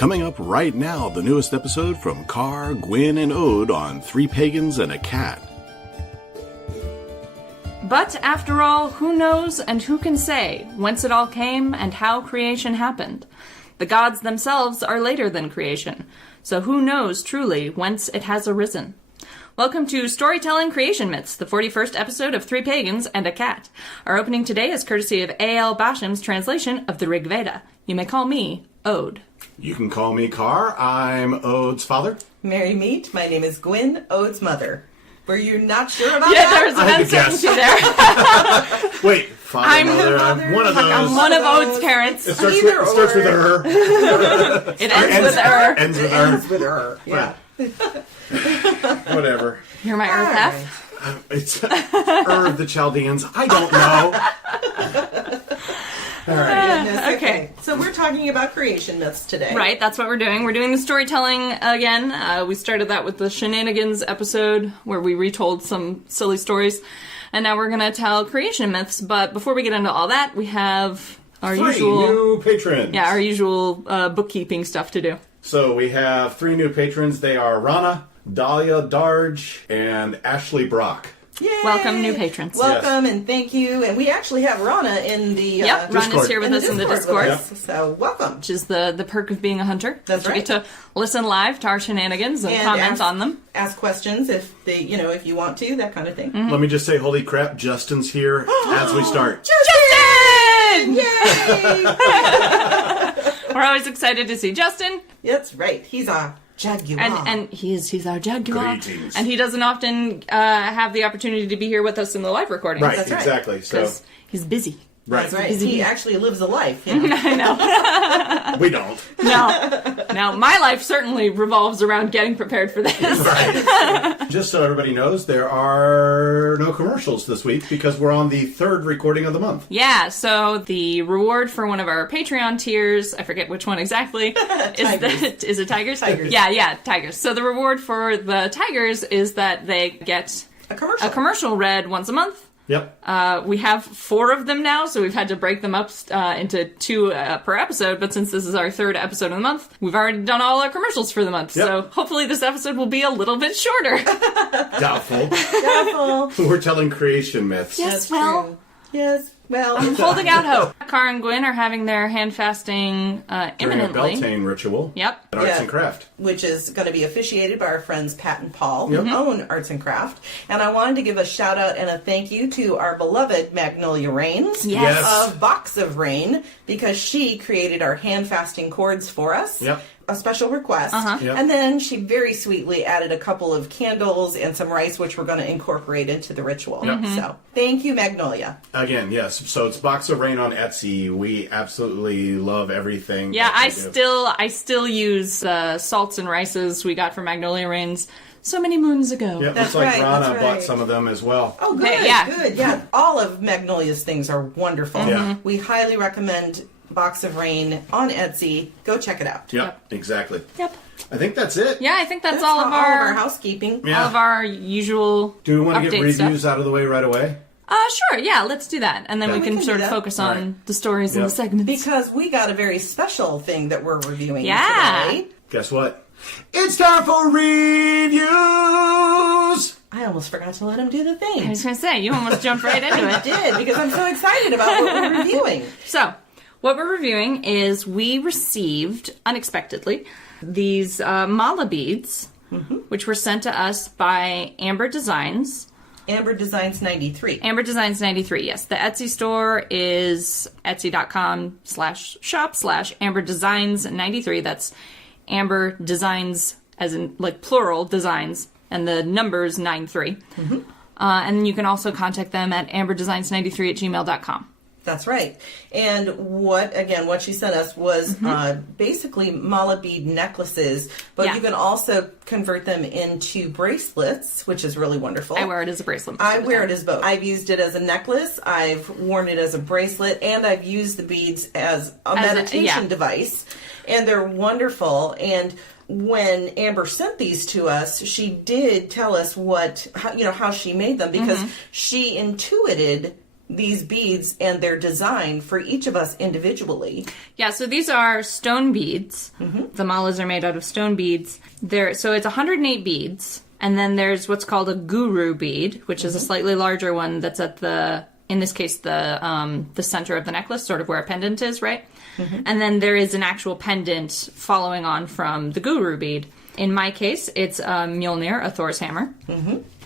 Coming up right now, the newest episode from Car, Gwyn, and Ode on Three Pagans and a Cat. But after all, who knows and who can say whence it all came and how creation happened? The gods themselves are later than creation, so who knows truly whence it has arisen? Welcome to Storytelling Creation Myths, the 41st episode of Three Pagans and a Cat. Our opening today is courtesy of A.L. Basham's translation of the Rig Veda. You may call me Ode. You can call me Car. I'm Ode's father. Merry meet. My name is Gwyn, Ode's mother. Were you not sure about Yeah, that? there's an uncertainty there. Wait, father, mother, I'm one of those. I'm one of Ode's parents. It starts with her. It ends with her. Ends with her. Ends with her. Yeah. Whatever. You're my Earth half. It's of the Chaldeans. I don't know. All right. Okay. So we're talking about creation myths today. Right, that's what we're doing. We're doing the storytelling again. We started that with the Shenanigans episode where we retold some silly stories. And now we're going to tell creation myths. But before we get into all that, we have our usual new patrons. Yeah, our usual bookkeeping stuff to do. So we have 3 new patrons. They are Rana, Dahlia Darge, and Ashley Brock. Yay! Welcome, new patrons. Welcome and thank you. And we actually have Rana in the Yep, Rana's here with us in the Discord. Yep. So welcome. Which is the perk of being a hunter. That's right. You get to listen live to our shenanigans and comment on them. Ask questions if if you want to, that kind of thing. Let me just say, holy crap, Justin's here as we start. Justin! Yay! We're always excited to see Justin. That's right. He's a Jaguar. And he's our Jaguar. Greetings. And he doesn't often have the opportunity to be here with us in the live recording. Right, That's right. exactly. So Because he's busy. That's right. Busy. He actually lives a life. You know? I know. we don't. No. Now, my life certainly revolves around getting prepared for this. Right. Just so everybody knows, there are no commercials this week because we're on the 3rd recording of the month. Yeah, so the reward for one of our Patreon tiers, I forget which one exactly, is it tigers? Tigers. Yeah, tigers. So the reward for the tigers is that they get A commercial read once a month. Yep. We have 4 of them now, so we've had to break them up into 2 per episode, but since this is our 3rd episode of the month, we've already done all our commercials for the month, so hopefully this episode will be a little bit shorter. Doubtful. Doubtful. We're telling creation myths. Yes, That's well... true. Yes, well... I'm holding out hope. Car and Gwyn are having their hand fasting During imminently. a Beltane ritual. Yep. At Arts and Craft. Which is going to be officiated by our friends Pat and Paul, Yep. who own Arts and Craft. And I wanted to give a shout out and a thank you to our beloved Magnolia Rains Yes. of Box of Rain, because she created our hand fasting cords for us. Yep. A special request. Yep. And then she very sweetly added a couple of candles and some rice, which we're going to incorporate into the ritual. Yep. So thank you, Magnolia. Again, yes. So it's Box of Rain on Etsy. We absolutely love everything. Yeah, that they do. I still use salts and rices we got from Magnolia Rains so many moons ago. Yeah, That's looks like right, Rana that's bought right. some of them as well. Oh, good, Okay, yeah. good. Yeah, all of Magnolia's things are wonderful. Yeah. We highly recommend Box of Rain on Etsy. Go check it out. Yep, exactly. Yep. I think that's it. Yeah, I think that's all of our housekeeping. Yeah. all of our usual Do we want to get update reviews stuff. out of the way right away? Sure, yeah, let's do that. And then Yeah. we We can can sort do of that. focus All on right. the stories and Yep. the segments. Because we got a very special thing that we're reviewing Yeah. today. Guess what? It's time for reviews! I almost forgot to let him do the thing. I was going to say, you almost jumped right into I it. did, because I'm so excited about what we're reviewing. So, what we're reviewing is we received, unexpectedly, these mala beads, which were sent to us by Amber Designs. Amber Designs 93. Amber Designs 93, yes. The Etsy store is etsy.com/shop/Amber Designs 93. That's Amber Designs, as in, like, plural designs, and the numbers 93. And you can also contact them at amberdesigns93@gmail.com. That's right. And what she sent us was basically mala bead necklaces, but Yeah. you can also convert them into bracelets, which is really wonderful. I wear it as a bracelet. I wear it as both. I've used it as a necklace, I've worn it as a bracelet, and I've used the beads as a meditation device. And they're wonderful. And when Amber sent these to us, she did tell us how she made them, because she intuited these beads and their design for each of us individually. Yeah, so these are stone beads. The malas are made out of stone beads. So it's 108 beads. And then there's what's called a guru bead, which is a slightly larger one that's at in this case, the center of the necklace, sort of where a pendant is, right? And then there is an actual pendant following on from the guru bead. In my case, it's a Mjolnir, a Thor's hammer.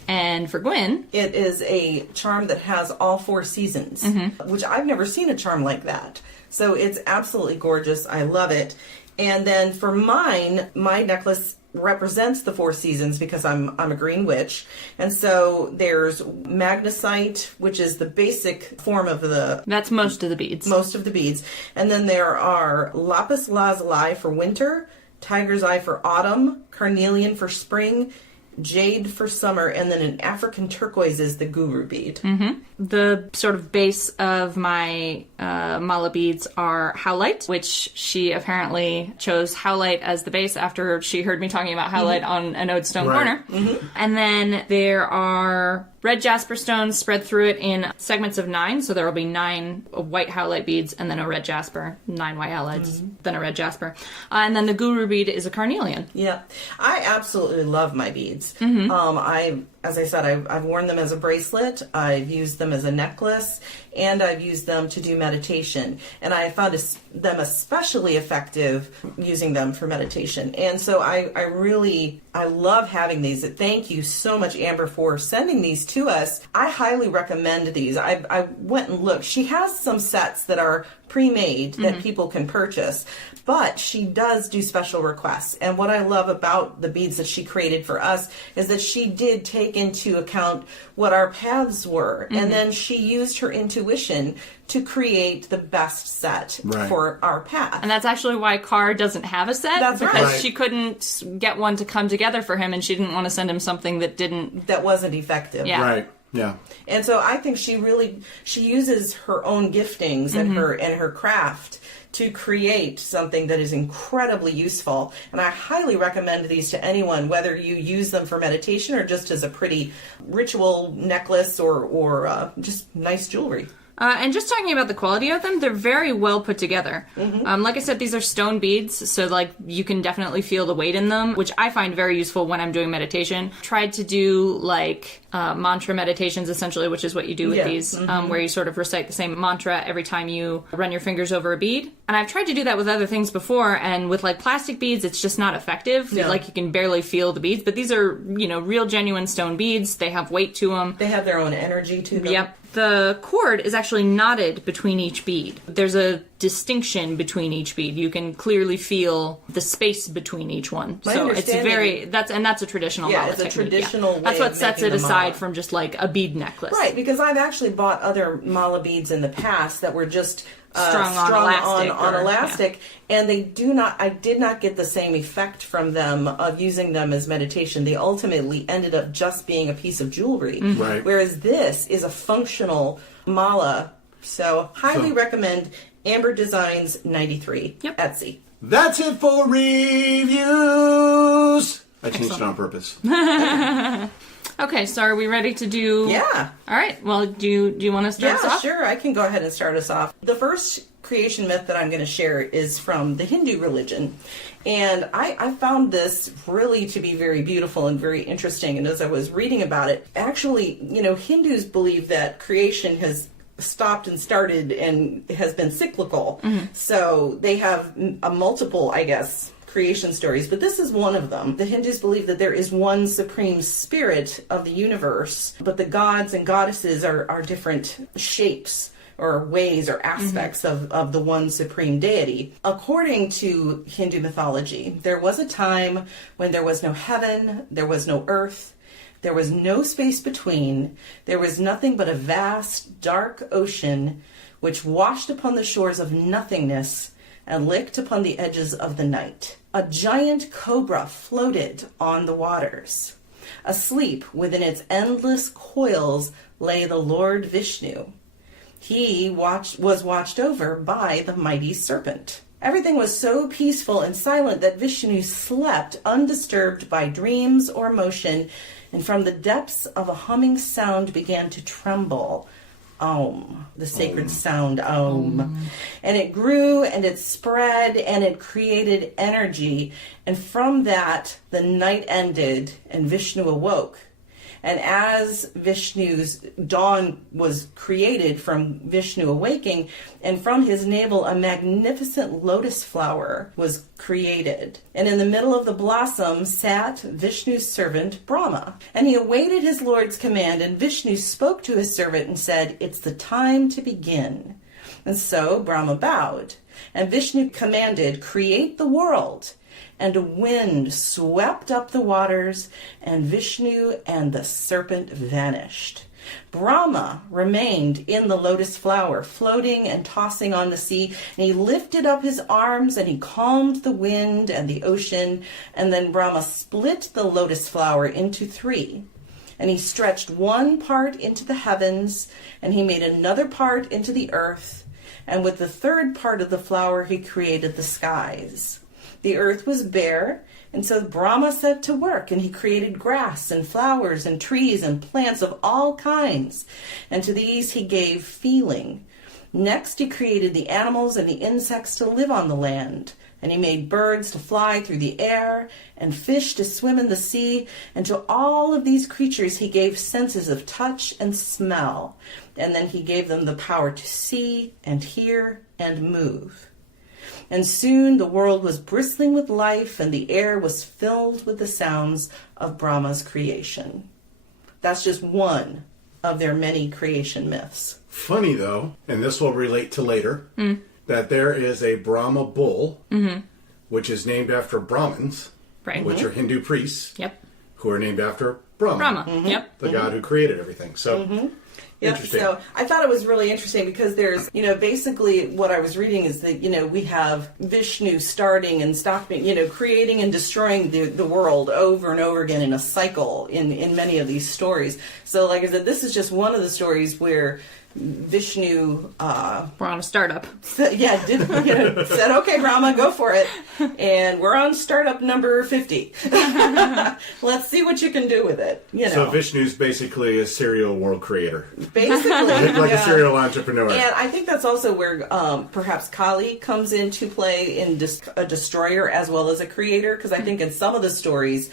And for Gwyn, it is a charm that has all 4 seasons, which I've never seen a charm like that. So it's absolutely gorgeous. I love it. And then for mine, my necklace represents the 4 seasons because I'm a green witch. And so there's magnesite, which is the basic form of that's most of the beads. Most of the beads. And then there are lapis lazuli for winter, tiger's eye for autumn, carnelian for spring, jade for summer, and then an African turquoise is the guru bead. The sort of base of my mala beads are howlite, which she apparently chose howlite as the base after she heard me talking about howlite on an Ode Stone Corner. And then there are red jasper stones spread through it in segments of 9, so there will be 9 white howlite beads and then a red jasper, 9 white howlites, then a red jasper. And then the guru bead is a carnelian. Yeah, I absolutely love my beads. As I said, I've worn them as a bracelet, I've used them as a necklace, and I've used them to do meditation. And I found them especially effective using them for meditation. And so I love having these. Thank you so much, Amber, for sending these to us. I highly recommend these. I went and looked. She has some sets that are pre-made that people can purchase, but she does do special requests. And what I love about the beads that she created for us is that she did take into account what our paths were, and then she used her intuition to create the best set for our path. And that's actually why Carr doesn't have a set. That's because she couldn't get one to come together for him, and she didn't want to send him something that wasn't effective. Yeah. Right. Yeah. And so I think she uses her own giftings and her craft to create something that is incredibly useful. And I highly recommend these to anyone, whether you use them for meditation or just as a pretty ritual necklace or just nice jewelry. And just talking about the quality of them, they're very well put together. Like I said, these are stone beads, so like you can definitely feel the weight in them, which I find very useful when I'm doing meditation. Tried to do like mantra meditations, essentially, which is what you do with these, where you sort of recite the same mantra every time you run your fingers over a bead. And I've tried to do that with other things before, and with like plastic beads, it's just not effective. No. Like you can barely feel the beads, but these are, real genuine stone beads. They have weight to them. They have their own energy to them. Yep. The cord is actually knotted between each bead. There's a distinction between each bead. You can clearly feel the space between each one. So it's that's a traditional mala it's a technique. traditional way That's what of sets making it the aside mala. from just like a bead necklace. Right, because I've actually bought other mala beads in the past that were just strung on elastic, and I did not get the same effect from them of using them as meditation. They ultimately ended up just being a piece of jewelry. Right. Whereas this is a functional mala. So highly recommend Amber Designs 93 Etsy. That's it for reviews. I changed it on purpose. Okay, so are we ready to do... Yeah. All right, well, do you want to start us off? Yeah, sure. I can go ahead and start us off. The first creation myth that I'm going to share is from the Hindu religion. And I found this really to be very beautiful and very interesting. And as I was reading about it, actually, Hindus believe that creation has stopped and started and has been cyclical. So they have a multiple, I guess, creation stories, but this is one of them. The Hindus believe that there is one supreme spirit of the universe, but the gods and goddesses are different shapes or ways or aspects of the one supreme deity. According to Hindu mythology, there was a time when there was no heaven, there was no earth, there was no space between, there was nothing but a vast, dark ocean which washed upon the shores of nothingness and licked upon the edges of the night. A giant cobra floated on the waters. Asleep within its endless coils lay the Lord Vishnu. He was watched over by the mighty serpent. Everything was so peaceful and silent that Vishnu slept undisturbed by dreams or motion, and from the depths of a humming sound began to tremble. Om, the sacred sound Om. And it grew and it spread and it created energy. And from that, the night ended and Vishnu awoke. And as Vishnu's dawn was created from Vishnu awaking, and from his navel a magnificent lotus flower was created. And in the middle of the blossom sat Vishnu's servant Brahma. And he awaited his Lord's command, and Vishnu spoke to his servant and said, "It's the time to begin." And so Brahma bowed. And Vishnu commanded, "Create the world." And a wind swept up the waters, and Vishnu and the serpent vanished. Brahma remained in the lotus flower, floating and tossing on the sea, and he lifted up his arms and he calmed the wind and the ocean, and then Brahma split the lotus flower into three. And he stretched one part into the heavens, and he made another part into the earth, and with the third part of the flower he created the skies. The earth was bare, and so Brahma set to work, and he created grass and flowers and trees and plants of all kinds, and to these he gave feeling. Next he created the animals and the insects to live on the land, and he made birds to fly through the air and fish to swim in the sea, and to all of these creatures he gave senses of touch and smell, and then he gave them the power to see and hear and move. And soon the world was bristling with life, and the air was filled with the sounds of Brahma's creation. That's just one of their many creation myths. Funny, though, and this will relate to later, that there is a Brahma bull, which is named after Brahmins, which are Hindu priests, who are named after Brahma, the god who created everything. So... Interesting. So I thought it was really interesting because there's, basically what I was reading is that, we have Vishnu starting and stopping, creating and destroying the world over and over again in a cycle in many of these stories. So like I said, this is just one of the stories where Vishnu we're on a startup. Said, okay, Brahma, go for it. And we're on startup number 50. Let's see what you can do with it. So Vishnu's basically a serial world creator. Basically. like a serial entrepreneur. And I think that's also where perhaps Kali comes into play in a destroyer as well as a creator, because I think in some of the stories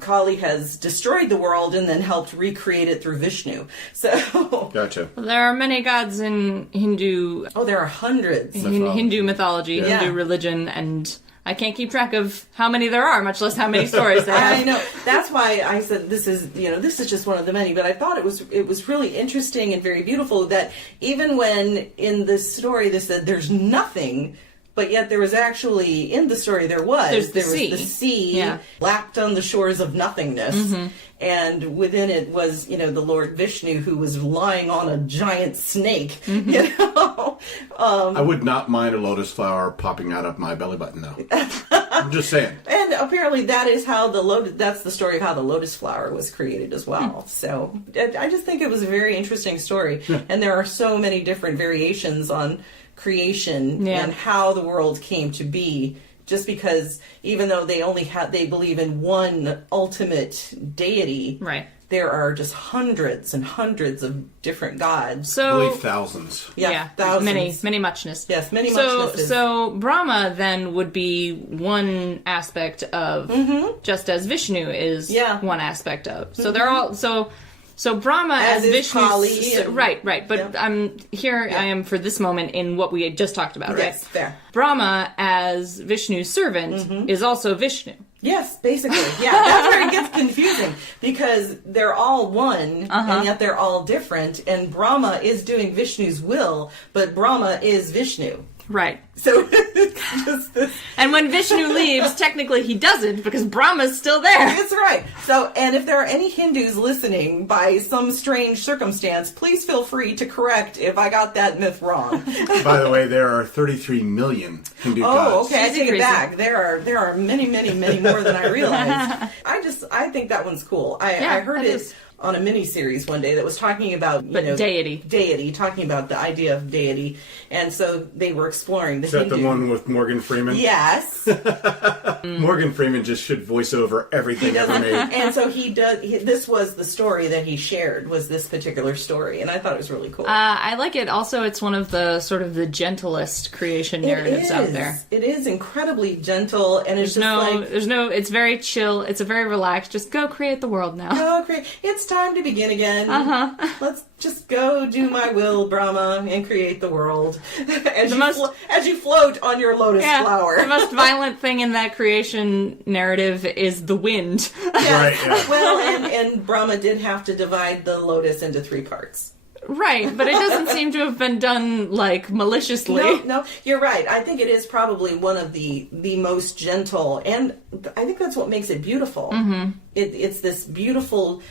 Kali has destroyed the world and then helped recreate it through Vishnu. So Gotcha. Well, there are many gods in Hindu. Oh, there are hundreds. Hindu mythology, Hindu religion, and I can't keep track of how many there are, much less how many stories they have. I know. That's why I said this is just one of the many. But I thought it was really interesting and very beautiful that even when in this story they said there's nothing. But yet there was actually, in the story there was the sea lapped on the shores of nothingness. And within it was, the Lord Vishnu who was lying on a giant snake, I would not mind a lotus flower popping out of my belly button, though. I'm just saying. And apparently that is how that's the story of how the lotus flower was created as well. So I just think it was a very interesting story. And there are so many different variations on creation and how the world came to be, just because even though they believe in one ultimate deity, there are just hundreds and hundreds of different gods. So, I believe thousands. Thousands. Many muchnesses. Yes, many muchnesses. So Brahma then would be one aspect of, just as Vishnu is one aspect of. So they're all So Brahma as Vishnu, right. But I am for this moment in what we had just talked about, right? Yes, fair. Brahma as Vishnu's servant is also Vishnu. Yes, basically. Yeah, that's where it gets confusing because they're all one and yet they're all different. And Brahma is doing Vishnu's will, but Brahma is Vishnu. Right. So it's just this. And when Vishnu leaves, technically he doesn't because Brahma's still there. That's right. So, and if there are any Hindus listening by some strange circumstance, please feel free to correct if I got that myth wrong. By the way, there are 33 million Hindu gods. Oh, okay. I take it back. There are many, many, many more than I realized. I think that one's cool. I heard it on a mini-series one day that was talking about, deity, talking about the idea of deity. And so they were exploring the Is that the one with Morgan Freeman? Yes. Morgan Freeman just should voice over everything ever made. And so this was the story that he shared, was this particular story. And I thought it was really cool. I like it. Also, it's one of the sort of the gentlest creation narratives out there. It is incredibly gentle, and it's it's very chill. It's a very relaxed, just go create the world now. Go create. It's time to begin again. Let's just go do my will, Brahma, and create the world. As you float on your lotus flower. The most violent thing in that creation narrative is the wind. Yes. Right, yeah. Well, and Brahma did have to divide the lotus into 3 parts. Right, but it doesn't seem to have been done, maliciously. No, you're right. I think it is probably one of the most gentle, and I think that's what makes it beautiful. Mm-hmm. It's this beautiful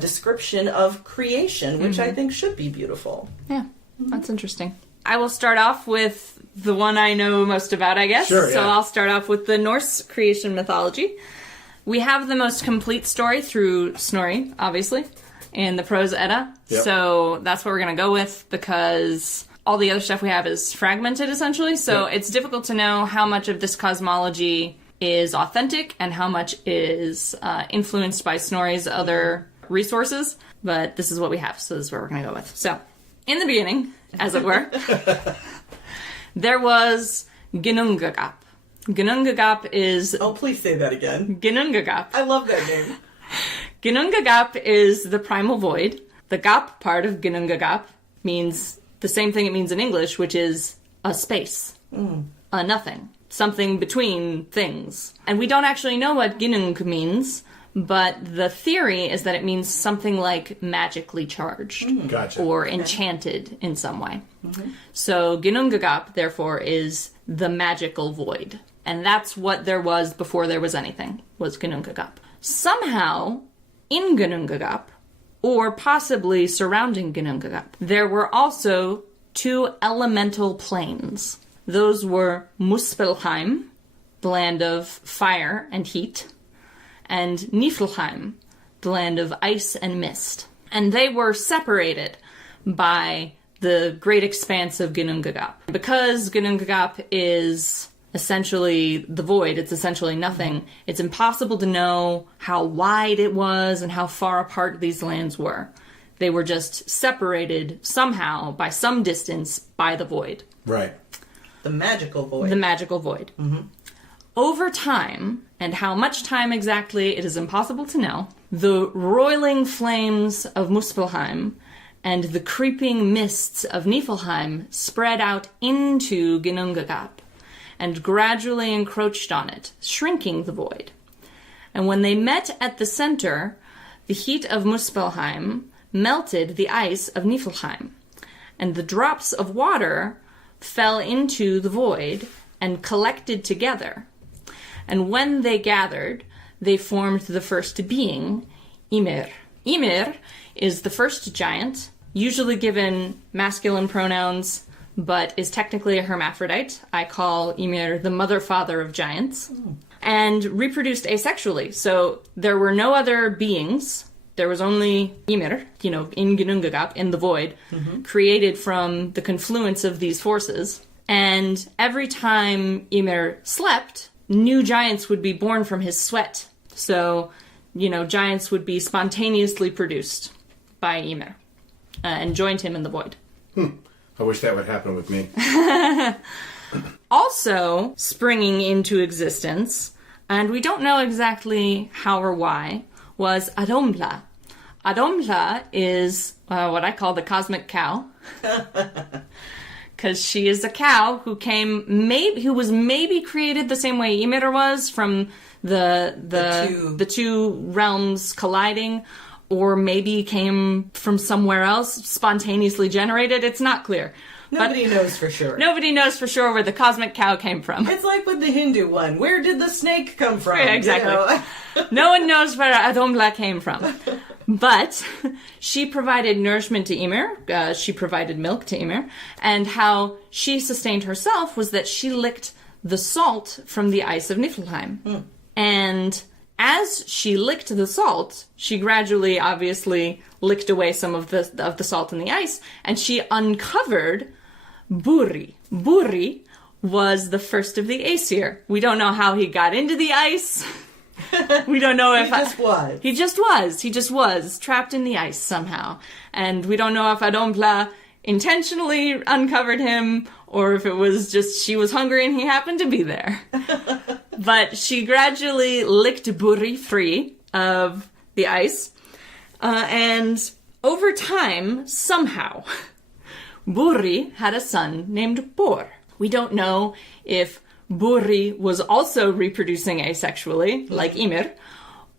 description of creation, which I think should be beautiful. Yeah, that's interesting. I will start off with the one I know most about, I guess. Sure, yeah. So I'll start off with the Norse creation mythology. We have the most complete story through Snorri, obviously, in the Prose Edda. Yep. So that's what we're going to go with, because all the other stuff we have is fragmented, essentially. So it's difficult to know how much of this cosmology is authentic and how much is influenced by Snorri's other resources. But this is what we have, so this is what we're going to go with. So, in the beginning, as it were, there was Ginnungagap. Ginnungagap is... Oh, please say that again. Ginnungagap. I love that name. Ginnungagap is the primal void. The gap part of Ginnungagap means the same thing it means in English, which is a space. A nothing. Something between things. And we don't actually know what Ginnung means, but the theory is that it means something like magically charged. Gotcha. Or enchanted in some way. Mm-hmm. So Ginnungagap, therefore, is the magical void. And that's what there was before there was anything, was Ginnungagap. Somehow, in Ginnungagap, or possibly surrounding Ginnungagap, there were also 2 elemental planes. Those were Muspelheim, the land of fire and heat, and Niflheim, the land of ice and mist. And they were separated by the great expanse of Ginnungagap. Because Ginnungagap is essentially the void, it's essentially nothing, it's impossible to know how wide it was and how far apart these lands were. They were just separated somehow by some distance by the void. Right. The magical void. The magical void. Mm-hmm. Over time, and how much time exactly it is impossible to know, the roiling flames of Muspelheim and the creeping mists of Niflheim spread out into Ginnungagap and gradually encroached on it, shrinking the void. And when they met at the center, the heat of Muspelheim melted the ice of Niflheim, and the drops of water fell into the void and collected together. And when they gathered, they formed the first being, Ymir. Ymir is the first giant, usually given masculine pronouns, but is technically a hermaphrodite. I call Ymir the mother-father of giants. And reproduced asexually. So there were no other beings. There was only Ymir, in Ginnungagap, in the void, created from the confluence of these forces. And every time Ymir slept, new giants would be born from his sweat. So, giants would be spontaneously produced by Ymir and joined him in the void. I wish that would happen with me. Also springing into existence, and we don't know exactly how or why, was Adomla. Adomla is what I call the cosmic cow. Because she is a cow who was maybe created the same way Ymir was, from the two realms colliding, or maybe came from somewhere else, spontaneously generated. It's not clear. Nobody knows for sure. Nobody knows for sure where the cosmic cow came from. It's like with the Hindu one. Where did the snake come from? Yeah, exactly. No one knows where Adomla came from. But she provided nourishment to Ymir. She provided milk to Ymir. And how she sustained herself was that she licked the salt from the ice of Niflheim. And as she licked the salt, she gradually, obviously, licked away some of the salt in the ice, and she uncovered Buri. Buri was the first of the Aesir. We don't know how he got into the ice. We don't know if... He just was trapped in the ice somehow. And we don't know if Adombla intentionally uncovered him, or if it was just she was hungry and he happened to be there. But she gradually licked Buri free of the ice. And over time, somehow, Buri had a son named Bor. We don't know if Buri was also reproducing asexually, like Ymir,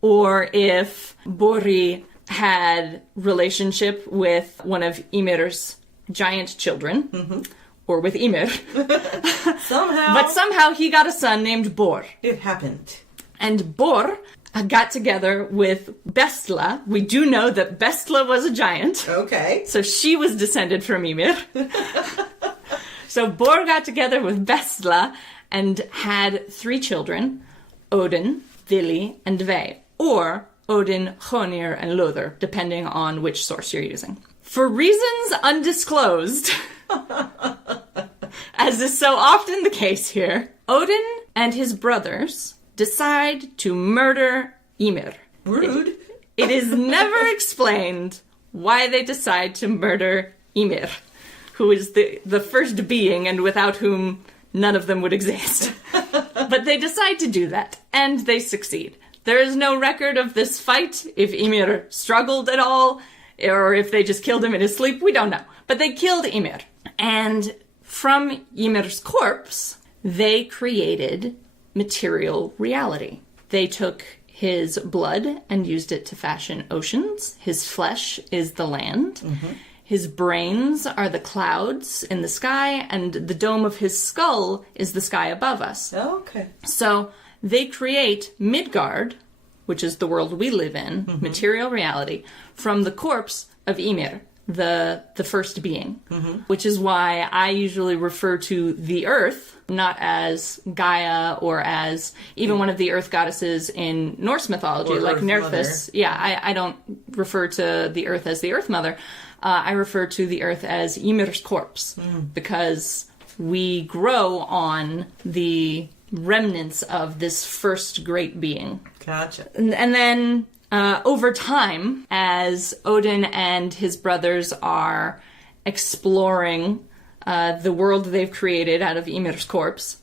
or if Buri had relationship with one of Ymir's giant children, or with Ymir. Somehow. But somehow he got a son named Bor. It happened. And Bor got together with Bestla. We do know that Bestla was a giant. Okay. So she was descended from Ymir. So Bor got together with Bestla and had 3 children, Odin, Vili, and Ve, or Odin, Honir, and Lother, depending on which source you're using. For reasons undisclosed, as is so often the case here, Odin and his brothers decide to murder Ymir. Rude. It is never explained why they decide to murder Ymir, who is the first being and without whom none of them would exist. But they decide to do that, and they succeed. There is no record of this fight, if Ymir struggled at all, or if they just killed him in his sleep, we don't know. But they killed Ymir. And from Ymir's corpse, they created material reality. They took his blood and used it to fashion oceans. His flesh is the land. His brains are the clouds in the sky, and the dome of his skull is the sky above us. Okay. So they create Midgard, which is the world we live in, material reality, from the corpse of Ymir, the first being. Which is why I usually refer to the earth, not as Gaia or as even one of the earth goddesses in Norse mythology, or like Earth Nerthus. Mother. Yeah, I don't refer to the earth as the earth mother. I refer to the earth as Ymir's corpse, because we grow on the remnants of this first great being. Gotcha. And then over time, as Odin and his brothers are exploring the world they've created out of Ymir's corpse,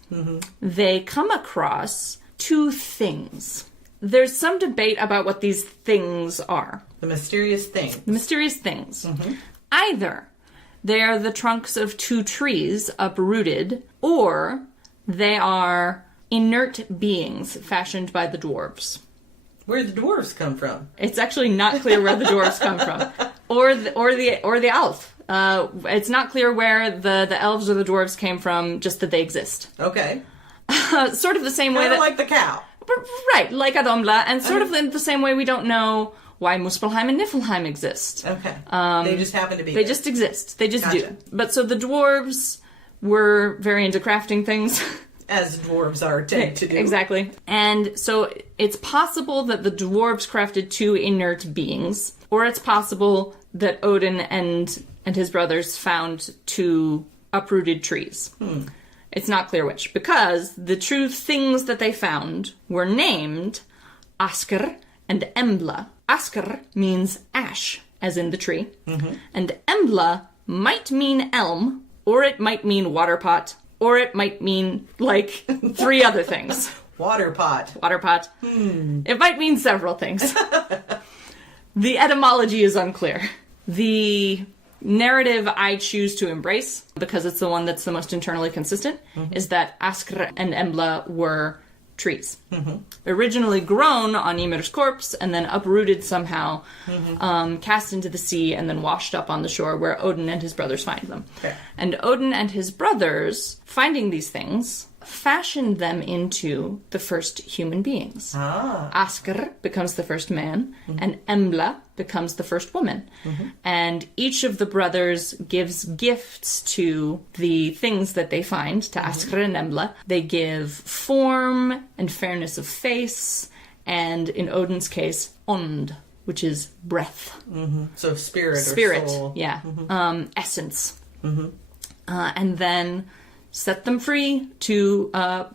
they come across 2 things. There's some debate about what these things are. The mysterious thing. The mysterious things. Either they are the trunks of 2 trees uprooted, or they are inert beings fashioned by the dwarves. Where did the dwarves come from? It's actually not clear where the dwarves come from, or the elf. It's not clear where the elves or the dwarves came from. Just that they exist. Okay. Sort of the same way Kind of that, like the cow. right, like Adomla, and sort of in the same way we don't know why Muspelheim and Niflheim exist. Okay. They just happen to be. They just exist. They just Gotcha. do. But so the dwarves were very into crafting things. As dwarves are tend to do. Exactly. And so it's possible that the dwarves crafted 2 inert beings, or it's possible that Odin and his brothers found 2 uprooted trees. It's not clear which, because the true things that they found were named Askr and Embla. Askr means ash, as in the tree, and Embla might mean elm, or it might mean water pot, or it might mean, like, 3 other things. Water pot. Water pot. It might mean several things. The etymology is unclear. The narrative I choose to embrace, because it's the one that's the most internally consistent, is that Askr and Embla were trees. Originally grown on Ymir's corpse and then uprooted somehow, cast into the sea and then washed up on the shore where Odin and his brothers find them. Okay. And Odin and his brothers, finding these things, fashioned them into the first human beings. Askr becomes the first man, and Embla becomes the first woman. And each of the brothers gives gifts to the things that they find, to Askr and Embla. They give form and fairness of face and in Odin's case, Ond, which is breath. Mm-hmm. So spirit or soul. Yeah. Mm-hmm. Essence. Mm-hmm. And then set them free to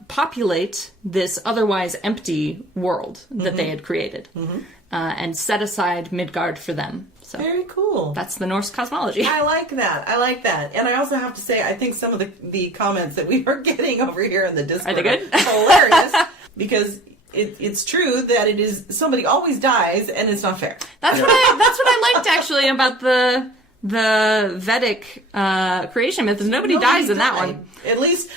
populate this otherwise empty world that they had created. Mm-hmm. And set aside Midgard for them. So very cool. That's the Norse cosmology. I like that. And I also have to say, I think some of the comments that we are getting over here in the Discord are they good? Hilarious. Because it's true that it is, somebody always dies and it's not fair. That's what I liked actually about the Vedic creation myth is nobody dies in that one. At least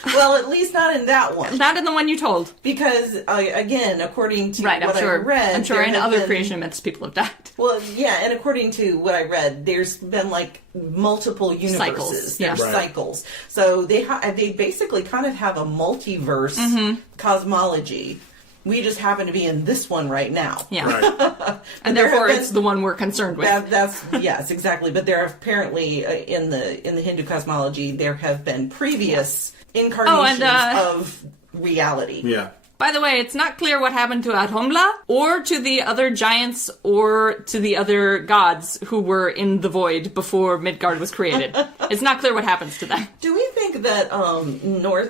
not in that one. Not in the one you told. Because, again, according to what I read... I'm sure in other creation myths people have died. Well, yeah, and according to what I read, there's been, like, multiple universes. Cycles. There's cycles. So they basically kind of have a multiverse cosmology. We just happen to be in this one right now. Yeah. Right. And therefore it's the one we're concerned with. Yes, exactly. But there are apparently, in the Hindu cosmology, there have been previous incarnations of reality. Yeah. By the way, it's not clear what happened to Athomla, or to the other giants, or to the other gods who were in the void before Midgard was created. It's not clear what happens to them. Do we think that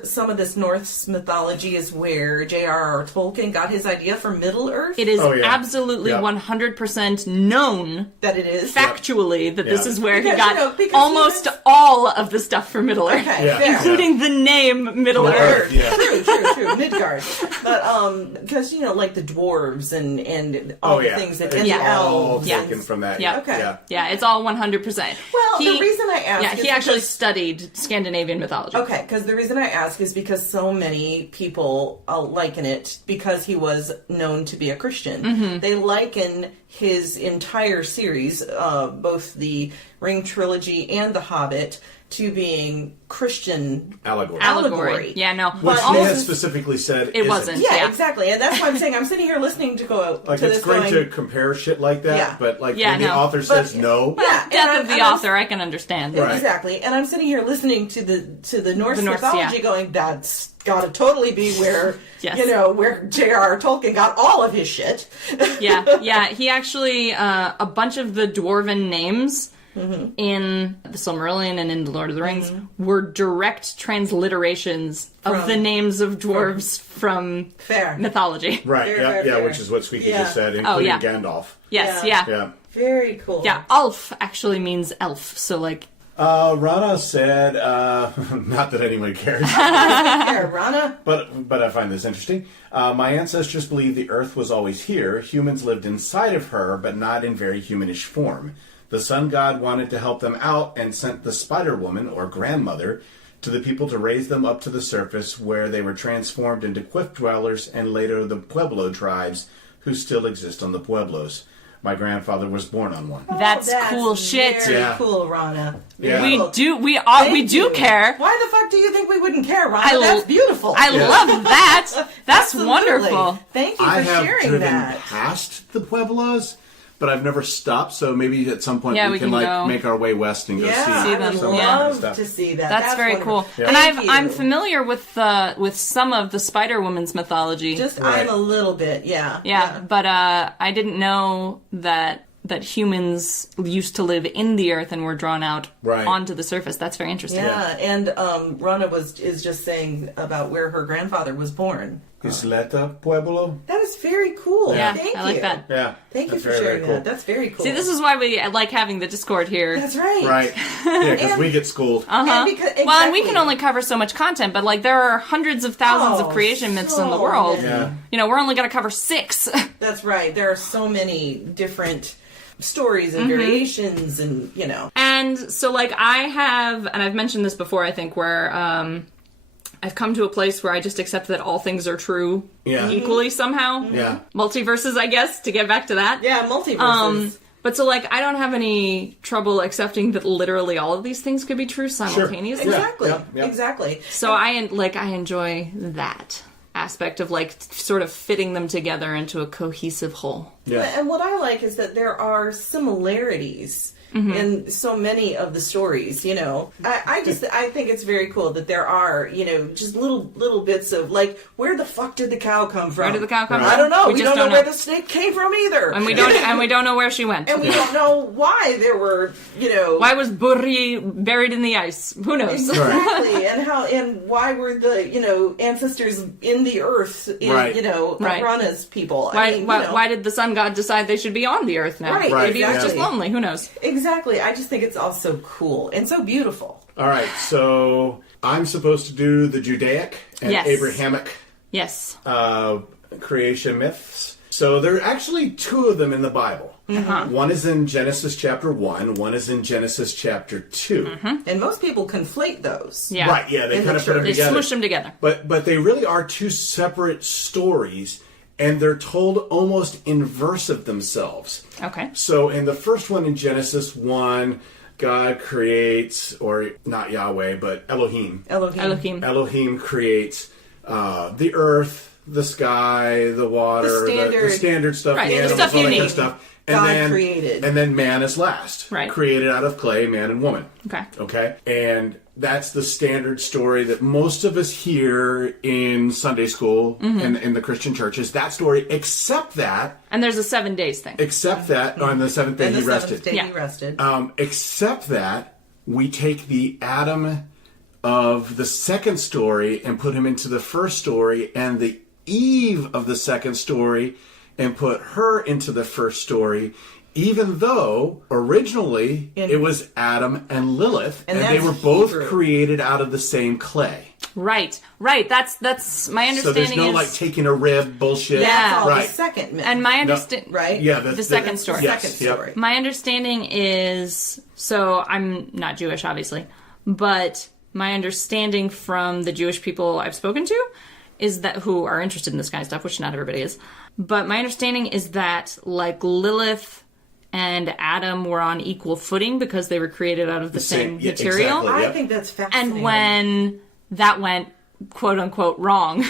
some of this Norse mythology is where J.R.R. Tolkien got his idea for Middle-earth? It is absolutely 100% known that it is factually that this is where he got almost all of the stuff for Middle-earth, including the name Middle-earth. True. Midgard. But, because, like the dwarves and all the things that and the elves. Taken from that. Yeah. Okay. Yeah, it's all 100%. Well, the reason I ask is he actually studied Scandinavian mythology. Okay, because the reason I ask is because so many people liken it because he was known to be a Christian. Mm-hmm. They liken his entire series, both the Ring trilogy and The Hobbit, to being Christian allegory. Yeah, no. Which they had specifically said it wasn't. Yeah, exactly. And that's why I'm saying I'm sitting here listening to it's great to compare shit like that, but when the author says no. Well, death of the author, I can understand. Right. Exactly. And I'm sitting here listening to the Norse mythology going, that's gotta totally be where where J.R.R. Tolkien got all of his shit. Yeah. He actually a bunch of the dwarven names in the Silmarillion and in The Lord of the Rings were direct transliterations of the names of dwarves from mythology. Right, fair. Which is what Squeaky just said, including Gandalf. Yes, yeah. Very cool. Yeah, Ulf actually means elf, so like... Rana said, not that anyone cares. Rana. But I find this interesting. My ancestors believed the earth was always here. Humans lived inside of her, but not in very humanish form. The sun god wanted to help them out and sent the spider woman, or grandmother, to the people to raise them up to the surface where they were transformed into cliff dwellers and later the Pueblo tribes who still exist on the Pueblos. My grandfather was born on one. That's cool shit. Very cool, Rana. We do care. Why the fuck do you think we wouldn't care, Rana? That's beautiful. I love that. That's wonderful. Thank you for sharing that. I have driven past the Pueblos, but I've never stopped, so maybe at some point we can make our way west and go see them. I would love to see that. That's very wonderful. Cool. Yeah. And I'm familiar with some of the Spider Woman's mythology. I'm a little bit, Yeah, but I didn't know that humans used to live in the earth and were drawn out onto the surface. That's very interesting. Yeah, and Rana is just saying about where her grandfather was born. Isleta Pueblo. That is very cool. Yeah, Thank you. I like that. Yeah. Thank you for sharing that. That's very cool. See, this is why we like having the Discord here. That's right. Right. Yeah, because we get schooled. Exactly. Well, and we can only cover so much content, but like there are hundreds of thousands of creation myths in the world. Yeah. We're only going to cover 6. That's right. There are so many different stories and variations and, And so like I have, and I've mentioned this before, I think, where I've come to a place where I just accept that all things are true equally somehow. Yeah. Multiverses, I guess, to get back to that. Yeah, multiverses. But so, like, I don't have any trouble accepting that literally all of these things could be true simultaneously. Sure. Exactly. Yeah. Exactly. So I enjoy that aspect of, like, sort of fitting them together into a cohesive whole. Yeah. And what I like is that there are similarities in so many of the stories, you know. I think it's very cool that there are, you know, just little bits of, like, where the fuck did the cow come from? Where did the cow come from? I don't know. We don't know where the snake came from either. And we don't know where she went. And we don't know why there were, you know... Why was Burri buried in the ice? Who knows? Exactly. And why were the, you know, ancestors in the earth, you know, Rana's people? Why did the sun god decide they should be on the earth now? Right. Maybe he was just lonely. Who knows? Exactly. I just think it's all so cool and so beautiful. All right. So I'm supposed to do the Judaic and Abrahamic creation myths. So there are actually two of them in the Bible. Mm-hmm. One is in Genesis chapter 1. One is in Genesis chapter 2. Mm-hmm. And most people conflate those. Yeah. Right. Yeah. They kind of put them together. They smush them together. But they really are two separate stories. And they're told almost in verse of themselves. Okay. So in the first one in Genesis 1, God creates, or not Yahweh, but Elohim creates the earth, the sky, the water, the standard stuff, the animals, all that kind of stuff. And created. And then man is last. Right. Created out of clay, man and woman. Okay. And that's the standard story that most of us hear in Sunday school and in the Christian churches. That story, except that... And there's a 7 days thing. Except that, on the seventh day he rested. He rested. Except that we take the Adam of the second story and put him into the first story, and the Eve of the second story and put her into the first story, even though originally it was Adam and Lilith, and they were both created out of the same clay. Right. That's my understanding. So there's no like taking a rib bullshit. Yeah, the second myth. And my understanding, Yeah, the second story. Yes, story. My understanding is, so I'm not Jewish, obviously, but my understanding from the Jewish people I've spoken to is that who are interested in this kind of stuff, which not everybody is. But my understanding is that, like, Lilith and Adam were on equal footing because they were created out of the same material. Exactly, I think that's fascinating. And when that went, quote unquote, wrong,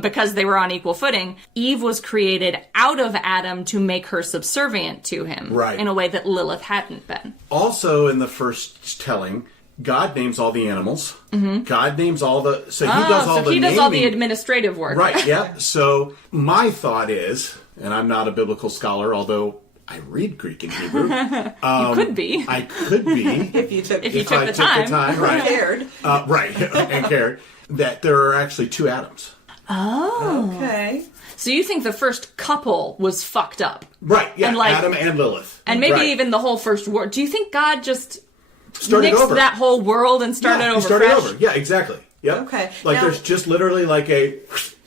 because they were on equal footing, Eve was created out of Adam to make her subservient to him in a way that Lilith hadn't been. Also, in the first telling, God names all the animals. Mm-hmm. God names all the... So he does all the naming. He does all the administrative work. Right, yeah. So my thought is, and I'm not a biblical scholar, although I read Greek and Hebrew. You could be. I could be. if you took the time. Right. Cared. And cared. That there are actually two Adams. Oh. Okay. So you think the first couple was fucked up? Right, yeah. And Adam and Lilith. And maybe even the whole first world. Do you think God just... Started nixed over. that whole world and started over started fresh? over. Yeah, exactly. Yep. Okay. Like now, there's just literally like a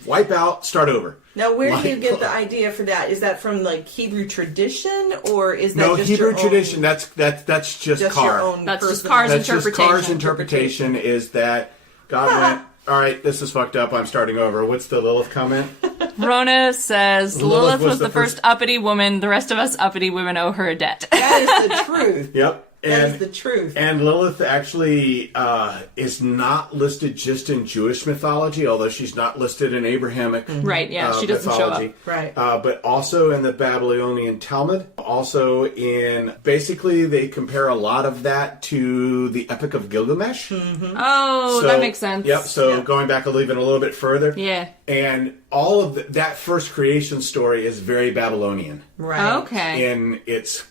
wipe out, start over. Now, where do you get the idea for that? Is that from like Hebrew tradition, or is that just Hebrew your tradition? own, that's just Carr. That's just Carr's interpretation. That's just Carr's interpretation is that God went, all right, this is fucked up. I'm starting over. What's the Lilith comment? Rona says Lilith was the first uppity woman. The rest of us uppity women owe her a debt. That is the truth. Yep. That is the truth. And Lilith actually is not listed just in Jewish mythology, although she's not listed in Abrahamic she doesn't mythology. show up. Right. But also in the Babylonian Talmud. Also in, basically they compare a lot of that to the Epic of Gilgamesh. Mm-hmm. Oh, that makes sense. Yep, so going back even a little bit further. Yeah. And all of that first creation story is very Babylonian. Right. Okay. In its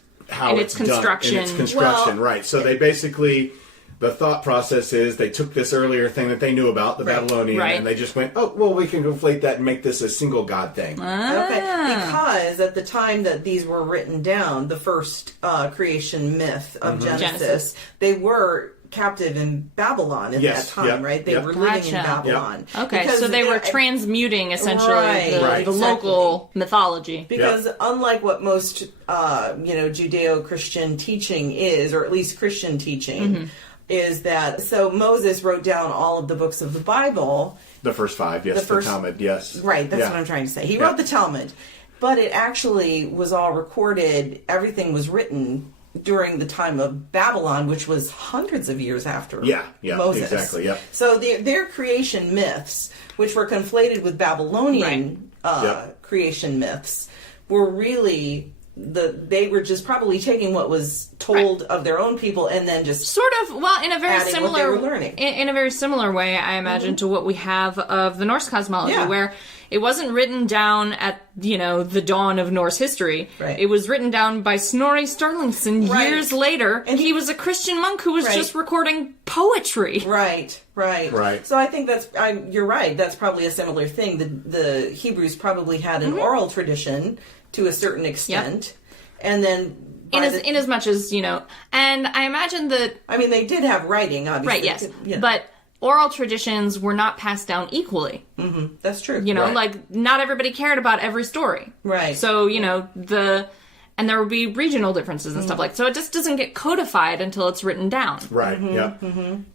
construction. Done. In its construction, right. So they basically, the thought process is they took this earlier thing that they knew about, the Babylonian, and they just went, oh, well, we can conflate that and make this a single god thing. Okay. Because at the time that these were written down, the first creation myth of Genesis, they were captive in Babylon at that time, right? They were living in Babylon. Okay, so they were transmuting, essentially, the local mythology. Because unlike what most, Judeo-Christian teaching is, or at least Christian teaching, is that, so Moses wrote down all of the books of the Bible. The first 5, yes. The Talmud, yes. Right, that's what I'm trying to say. He wrote the Talmud. But it actually was all recorded, everything was written during the time of Babylon, which was hundreds of years after Moses. Exactly, yeah. So their creation myths, which were conflated with Babylonian creation myths, were really they were just probably taking what was told of their own people and then just sort of, well, in a very similar, what they were learning. In a very similar way, I imagine, to what we have of the Norse cosmology, where it wasn't written down at, the dawn of Norse history. Right. It was written down by Snorri Sturluson years later, and he was a Christian monk who was just recording poetry. Right. So I think you're right. That's probably a similar thing. The Hebrews probably had an oral tradition to a certain extent, and then in as much as, and I imagine that... I mean, they did have writing, obviously. Right, yes. But oral traditions were not passed down equally. Mm-hmm. That's true. Like, not everybody cared about every story. Right. So, and there would be regional differences and stuff like that. So it just doesn't get codified until it's written down. Right,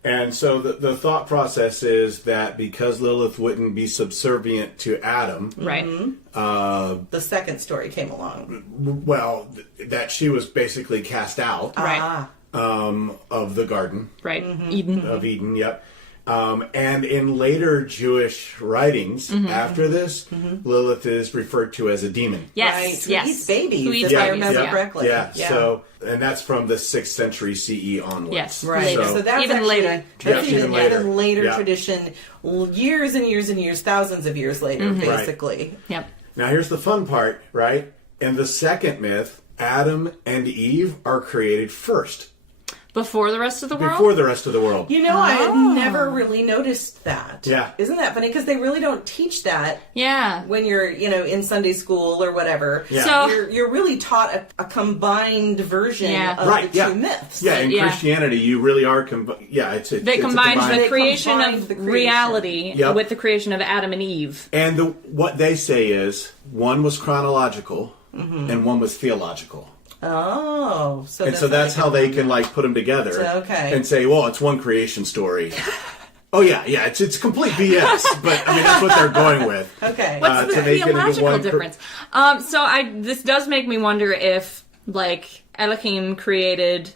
And so the thought process is that because Lilith wouldn't be subservient to Adam... Right. The second story came along. Well, that she was basically cast out. Right. Of the garden. Right. Eden. Of Eden, yep. And in later Jewish writings after this, Lilith is referred to as a demon. Yes, right. Who yes. eats babies, Who eats if I babies, remember correctly. Yeah. So, and that's from the 6th century CE onwards. Yes, right. So that's even actually, later. That's even later tradition, years and years and years, thousands of years later, basically. Right. Yep. Now here's the fun part, right? In the second myth, Adam and Eve are created first. Before the rest of the world? Before the rest of the world. I had never really noticed that. Yeah. Isn't that funny? Because they really don't teach that. Yeah. When you're, in Sunday school or whatever. Yeah. So you're really taught a combined version of the two myths. Yeah, in Christianity, you really are they combined the creation of reality with the creation of Adam and Eve. And what they say is one was chronological and one was theological. Oh, so that's how they can put them together, and say, well, it's one creation story. Oh yeah, it's complete BS, but I mean that's what they're going with. Okay, what's the theological difference? This does make me wonder if Elohim created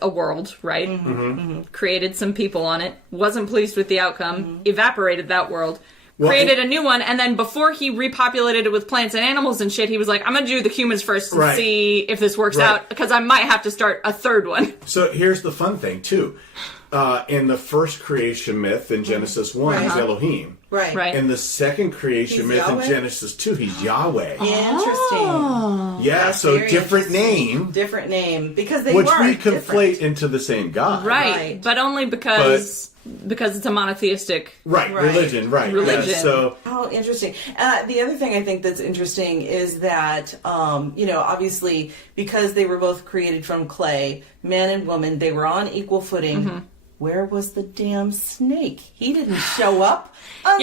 a world, right? Created some people on it, wasn't pleased with the outcome, evaporated that world. Created a new one, and then before he repopulated it with plants and animals and shit, he was like, I'm going to do the humans first and see if this works out, because I might have to start a third one. So here's the fun thing, too. In the first creation myth in Genesis 1, he's Elohim. Right. In the second creation myth in Genesis 2, he's Yahweh. Interesting. Yeah, that's so different name. Different name. Because they which were we conflate different. into the same God. Right. But only because it's a monotheistic religion. Religion. Yeah, so how interesting. The other thing I think that's interesting is that obviously because they were both created from clay, man and woman, they were on equal footing. Where was the damn snake? He didn't show up. That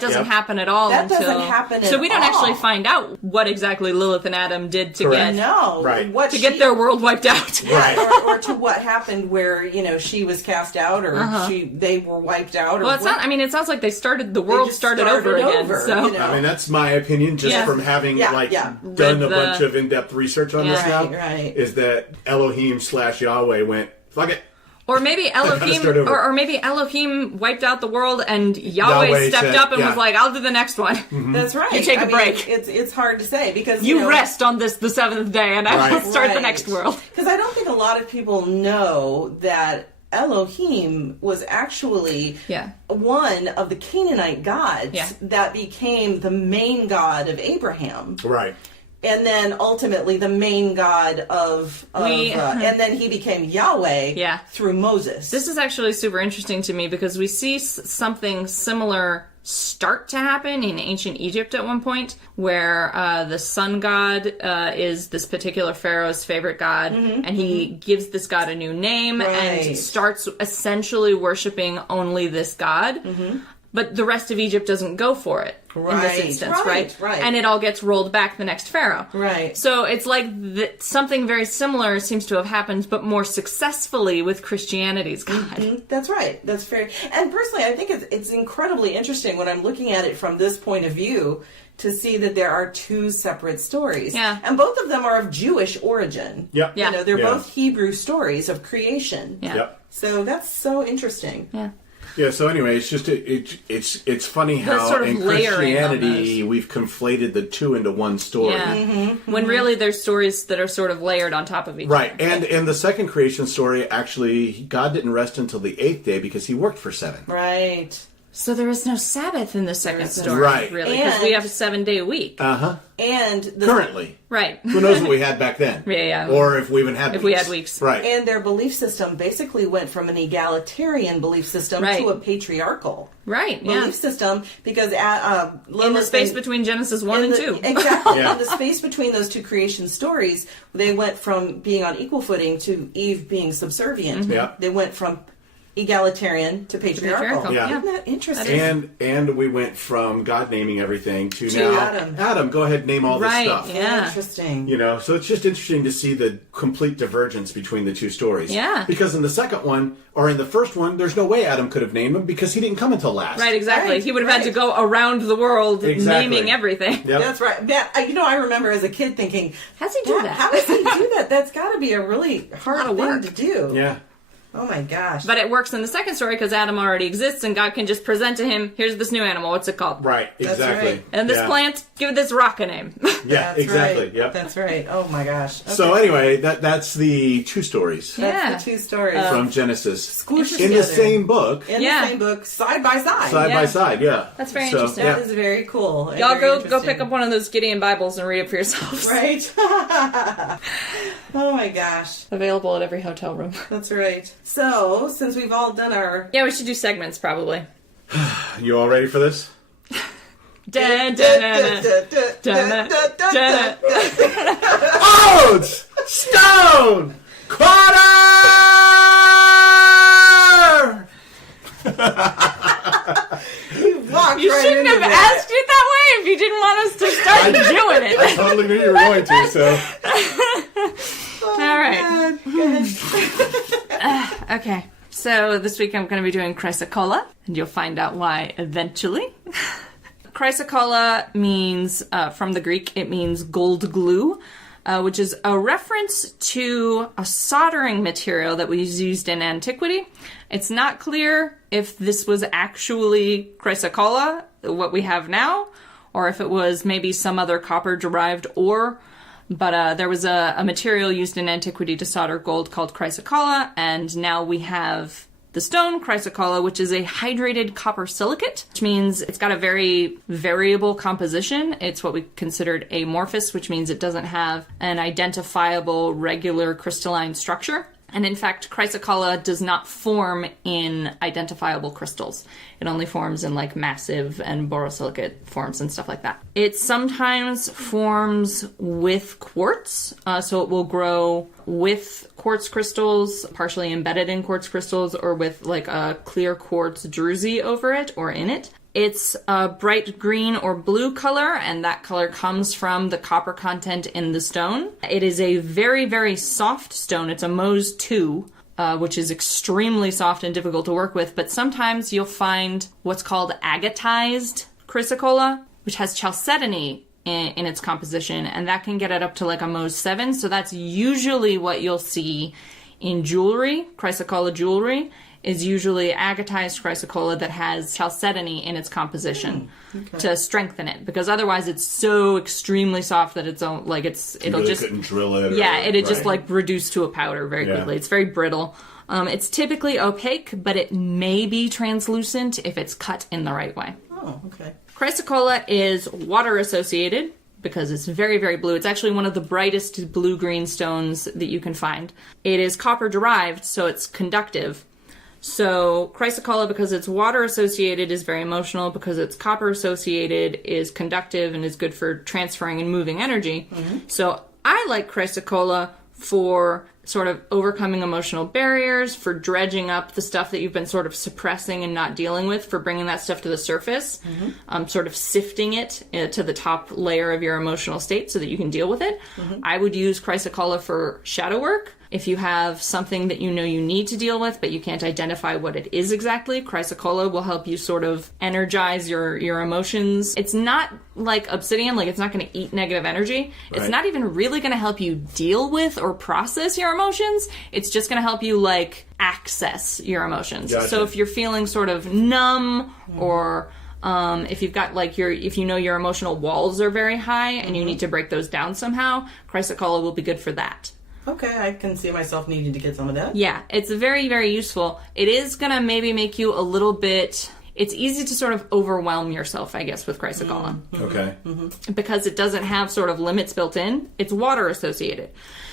doesn't happen at all. That doesn't happen. So we don't actually find out what exactly Lilith and Adam did to get their world wiped out, or to what happened where she was cast out, or they were wiped out. Well, it sounds like the world started over again. So I mean, that's my opinion, just from having done a bunch of in-depth research on this now. Is that Elohim / Yahweh went, fuck it. Or maybe Elohim, or maybe Elohim wiped out the world and Yahweh stepped up and was like, "I'll do the next one." That's right. You take a break. It's hard to say because you rest on the 7th day, and I will start the next world. Because I don't think a lot of people know that Elohim was actually one of the Canaanite gods that became the main god of Abraham. Right. And then ultimately the main god and then he became Yahweh through Moses. This is actually super interesting to me because we see something similar start to happen in ancient Egypt at one point, where the sun god is this particular pharaoh's favorite god, and he gives this god a new name and starts essentially worshiping only this god. But the rest of Egypt doesn't go for it in this instance, right? And it all gets rolled back the next pharaoh. Right. So it's like something very similar seems to have happened, but more successfully with Christianity's God. That's right. That's fair. And personally, I think it's incredibly interesting when I'm looking at it from this point of view to see that there are two separate stories. Yeah. And both of them are of Jewish origin. Yep. They're both Hebrew stories of creation. Yeah. Yep. So that's so interesting. Yeah. Yeah, so anyway, it's just it's funny how sort of in Christianity we've conflated the two into one story. Yeah. When really there's stories that are sort of layered on top of each other. Right, and in the second creation story, actually, God didn't rest until the 8th day because he worked for 7. Right. So there is no Sabbath in the second story, right? Really, because we have a 7-day week. And currently, right? Who knows what we had back then? Yeah. Or if we even had we had weeks, right? And their belief system basically went from an egalitarian belief system to a patriarchal belief system because in the space between Genesis 1 and 2, exactly. In the space between those two creation stories, they went from being on equal footing to Eve being subservient. Yeah. They went from egalitarian to patriarchal. Yeah. Isn't that interesting? And we went from God naming everything to now Adam, go ahead and name all this stuff. Yeah. Interesting. You know, so it's just interesting to see the complete divergence between the two stories. Yeah. Because in the second one, or in the first one, there's no way Adam could have named him because he didn't come until last. Right, exactly. Right, he would have had to go around the world naming everything. Yep. That's right. Yeah, I remember as a kid thinking, how's he do that? How does he do that? That's got to be a really hard thing to do. Yeah. Oh my gosh. But it works in the second story because Adam already exists and God can just present to him, here's this new animal, what's it called? Right, exactly. Right. And this plant, give this rock a name. Yeah, that's exactly. Right. Yep. That's right. Oh my gosh. Okay. So anyway, that's the two stories. That's the two stories. From Genesis. Squished in the same book. In the same book, side by side. Side by side, yeah. That's very interesting. That is very cool. Y'all go pick up one of those Gideon Bibles and read it for yourselves. Right? Oh my gosh. Available at every hotel room. That's right. So, since we've all done our... Yeah, we should do segments, probably. You all ready for this? Oats! Stone! Quarter! You shouldn't have asked it that way if you didn't want us to start doing it. I totally knew you were going to, so... All right. Okay. So this week I'm going to be doing chrysocolla, and you'll find out why eventually. Chrysocolla means, from the Greek, it means gold glue, which is a reference to a soldering material that was used in antiquity. It's not clear if this was actually chrysocolla, what we have now, or if it was maybe some other copper-derived ore. But there was a material used in antiquity to solder gold called chrysocolla, and now we have the stone chrysocolla, which is a hydrated copper silicate, which means it's got a very variable composition. It's what we considered amorphous, which means it doesn't have an identifiable regular crystalline structure. And in fact, chrysocolla does not form in identifiable crystals. It only forms in like massive and borosilicate forms and stuff like that. It sometimes forms with quartz, so it will grow with quartz crystals, partially embedded in quartz crystals, or with like a clear quartz druzy over it or in it. It's a bright green or blue color, and that color comes from the copper content in the stone. It is a very, very soft stone. It's a Mohs 2, which is extremely soft and difficult to work with, but sometimes you'll find what's called agatized chrysocolla, which has chalcedony in its composition, and that can get it up to like a Mohs 7, so that's usually what you'll see in jewelry, chrysocolla jewelry, is usually agatized chrysocolla that has chalcedony in its composition to strengthen it, because otherwise it's so extremely soft that it'll really just couldn't drill it. Just like reduce to a powder very quickly. It's very brittle. It's typically opaque, but it may be translucent if it's cut in the right way. Oh, okay. Chrysocolla is water associated because it's very, very blue. It's actually one of the brightest blue-green stones that you can find. It is copper derived, so it's conductive. So chrysocolla, because it's water associated, is very emotional. Because it's copper associated, is conductive and is good for transferring and moving energy. Mm-hmm. So I like chrysocolla for sort of overcoming emotional barriers, for dredging up the stuff that you've been sort of suppressing and not dealing with, for bringing that stuff to the surface, sort of sifting it to the top layer of your emotional state so that you can deal with it. Mm-hmm. I would use chrysocolla for shadow work. If you have something that you know you need to deal with, but you can't identify what it is exactly, chrysocolla will help you sort of energize your emotions. It's not like obsidian, like it's not going to eat negative energy. Right. It's not even really going to help you deal with or process your emotions. It's just going to help you, like, access your emotions. Gotcha. So if you're feeling sort of numb or... if you've got, like, if you know your emotional walls are very high and you need to break those down somehow, chrysocolla will be good for that. Okay, I can see myself needing to get some of that. Yeah, it's very, very useful. It is going to maybe make you a little bit... It's easy to sort of overwhelm yourself, I guess, with chrysocolla. Mm-hmm. Okay. Mm-hmm. Because it doesn't have sort of limits built in. It's water associated.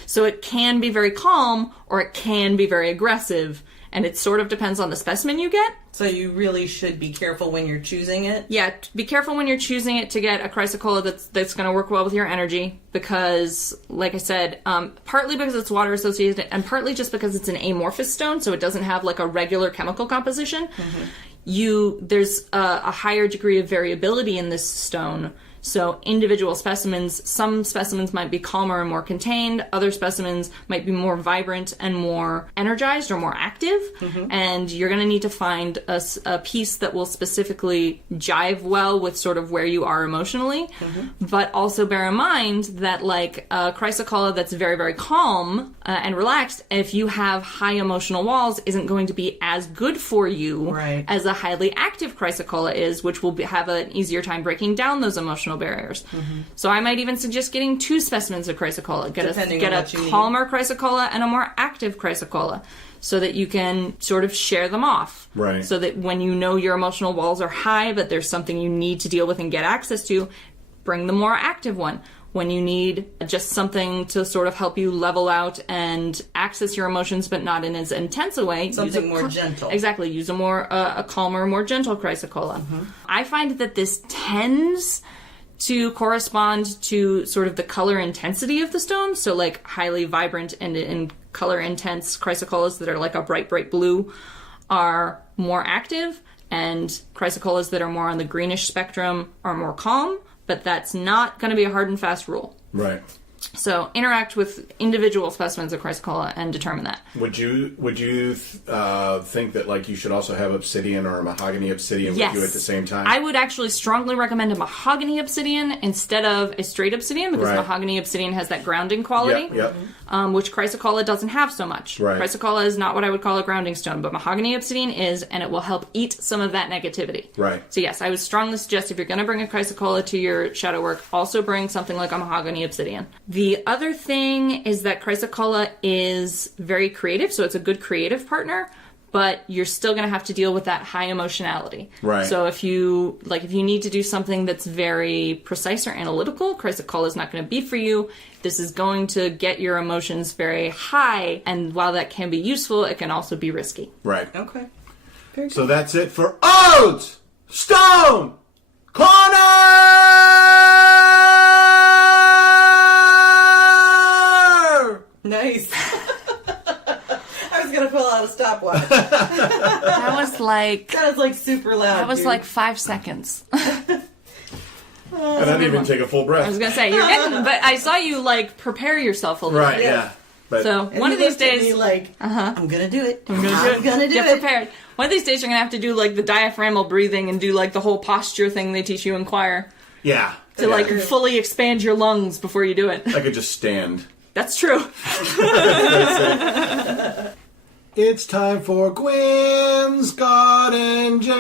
So it can be very calm or it can be very aggressive. And it sort of depends on the specimen you get. So you really should be careful when you're choosing it? Yeah, be careful when you're choosing it to get a chrysocolla that's going to work well with your energy. Because, like I said, partly because it's water associated and partly just because it's an amorphous stone, so it doesn't have, like, a regular chemical composition. Mm-hmm. There's a higher degree of variability in this stone. So individual specimens, some specimens might be calmer and more contained. Other specimens might be more vibrant and more energized or more active. Mm-hmm. And you're going to need to find a piece that will specifically jive well with sort of where you are emotionally. Mm-hmm. But also bear in mind that, like, a chrysocolla that's very, very calm and relaxed, if you have high emotional walls, isn't going to be as good for you as a highly active chrysocolla is, which will have an easier time breaking down those emotional barriers. Mm-hmm. So I might even suggest getting 2 specimens of chrysocolla. Get a calmer chrysocolla and a more active chrysocolla so that you can sort of share them off. Right. So that when you know your emotional walls are high, but there's something you need to deal with and get access to, bring the more active one. When you need just something to sort of help you level out and access your emotions, but not in as intense a way. Something more gentle. Exactly. Use a calmer, more gentle chrysocolla. Mm-hmm. I find that this tends to correspond to sort of the color intensity of the stone. So, like, highly vibrant and color intense chrysocollas that are like a bright, bright blue are more active, and chrysocollas that are more on the greenish spectrum are more calm, but that's not going to be a hard and fast rule. Right. So interact with individual specimens of chrysocolla and determine that. Would you think that, like, you should also have obsidian or a mahogany obsidian with you at the same time? I would actually strongly recommend a mahogany obsidian instead of a straight obsidian, because mahogany obsidian has that grounding quality, which chrysocolla doesn't have so much. Right. Chrysocolla is not what I would call a grounding stone, but mahogany obsidian is, and it will help eat some of that negativity. Right. So yes, I would strongly suggest if you're going to bring a chrysocolla to your shadow work, also bring something like a mahogany obsidian. The other thing is that chrysocolla is very creative, so it's a good creative partner, but you're still going to have to deal with that high emotionality. Right. So if you need to do something that's very precise or analytical, chrysocolla is not going to be for you. This is going to get your emotions very high, and while that can be useful, it can also be risky. Right. Okay. Very good. So that's it for Odes Stone Corner! Nice. I was going to pull out a stopwatch. That was like super loud. That was like 5 seconds. And I didn't even take a full breath. I was going to say, you're getting, but I saw you, like, prepare yourself a little bit. Right, yeah. But, so one of these days, I'm going to do it. I'm going to do it. Get prepared. One of these days you're going to have to do, like, the diaphragmal breathing and do, like, the whole posture thing they teach you in choir. Yeah. To, like, fully expand your lungs before you do it. I could just stand. That's true. It's time for Gwyn's Garden Gems.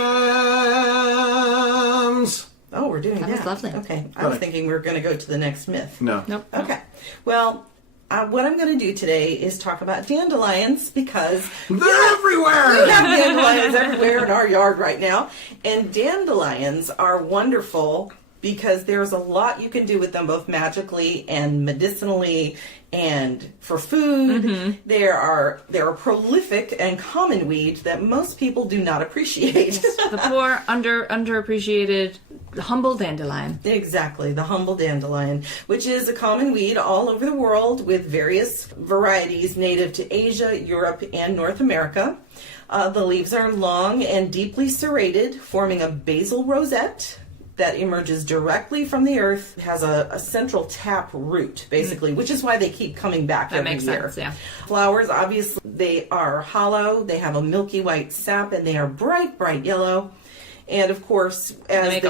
Oh, we're doing that. That was lovely. Okay. I was thinking we were going to go to the next myth. No. Nope. Okay. Well, what I'm going to do today is talk about dandelions, because they're everywhere! We have dandelions everywhere in our yard right now. And dandelions are wonderful because there's a lot you can do with them, both magically and medicinally and for food. Mm-hmm. They're a prolific and common weed that most people do not appreciate. The poor, underappreciated, humble dandelion. Exactly, the humble dandelion, which is a common weed all over the world with various varieties native to Asia, Europe, and North America. The leaves are long and deeply serrated, forming a basal rosette. that emerges directly from the earth, has a central tap root, basically, which is why they keep coming back every year. That makes sense, yeah. Flowers, obviously, they are hollow, they have a milky white sap, and they are bright, bright yellow. And of course, as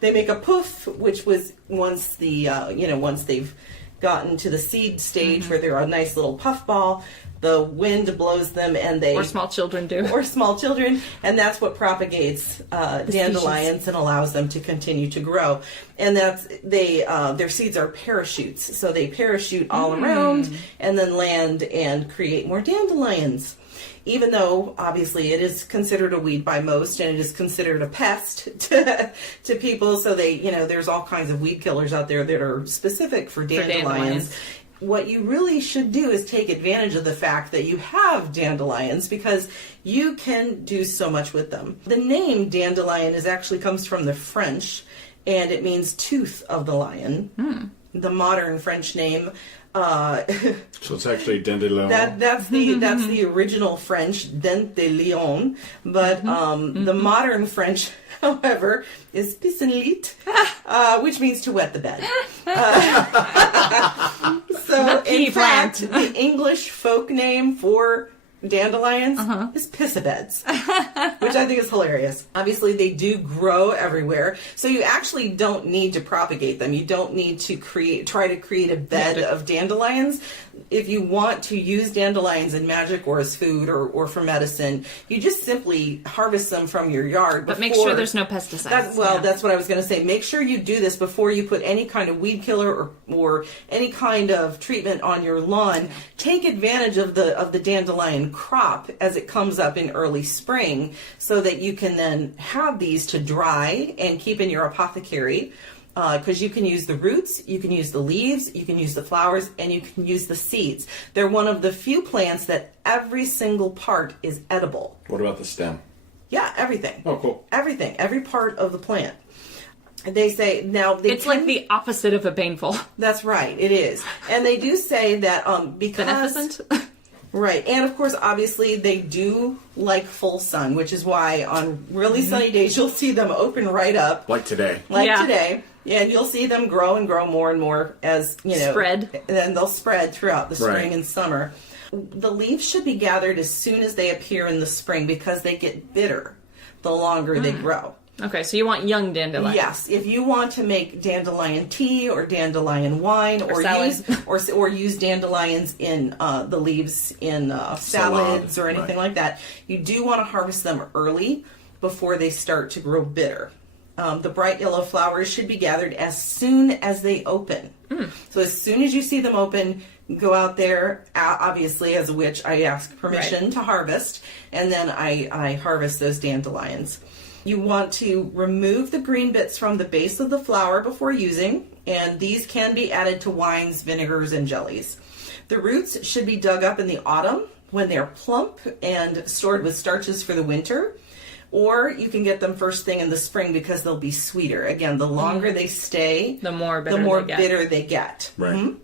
they make a poof, which was once once they've gotten to the seed stage where they're a nice little puff ball, the wind blows them, and they... Or small children do. Or small children, and that's what propagates dandelions and allows them to continue to grow. And that's their seeds are parachutes, so they parachute all around and then land and create more dandelions. Even though, obviously, it is considered a weed by most, and it is considered a pest to people, so there's all kinds of weed killers out there that are specific for dandelions. What you really should do is take advantage of the fact that you have dandelions, because you can do so much with them. The name dandelion actually comes from the French, and it means tooth of the lion. The modern French name. So it's actually dandelion. That's the original French, dent de lion, but the modern French, however, is pissenlit, which means to wet the bed. So in fact, the English folk name for dandelions is pissabeds, which I think is hilarious. Obviously, they do grow everywhere, so you actually don't need to propagate them. You don't need to try to create a bed of dandelions. If you want to use dandelions in magic or as food or for medicine, you just simply harvest them from your yard. But make sure there's no pesticides. That's what I was going to say. Make sure you do this before you put any kind of weed killer or any kind of treatment on your lawn. Take advantage of the dandelion crop as it comes up in early spring, so that you can then have these to dry and keep in your apothecary. Because you can use the roots, you can use the leaves, you can use the flowers, and you can use the seeds. They're one of the few plants that every single part is edible. What about the stem? Yeah, everything. Oh, cool. Everything. Every part of the plant. They say now it's like the opposite of a baneful. That's right. It is, and they do say that because beneficent. Right, and of course, obviously, they do like full sun, which is why on really sunny days you'll see them open right up, like today. Yeah, and you'll see them grow and grow more and more as spread, and then they'll spread throughout the spring and summer. The leaves should be gathered as soon as they appear in the spring, because they get bitter the longer they grow. Okay, so you want young dandelions. Yes, if you want to make dandelion tea or dandelion wine or use dandelions in the leaves in salads or anything like that, you do want to harvest them early before they start to grow bitter. The bright yellow flowers should be gathered as soon as they open. So as soon as you see them open, go out there. Obviously, as a witch, I ask permission to harvest, and then I harvest those dandelions. You want to remove the green bits from the base of the flower before using, and these can be added to wines, vinegars, and jellies. The roots should be dug up in the autumn when they're plump and stored with starches for the winter, or you can get them first thing in the spring because they'll be sweeter. Again, the longer they stay, the more bitter they get. Right.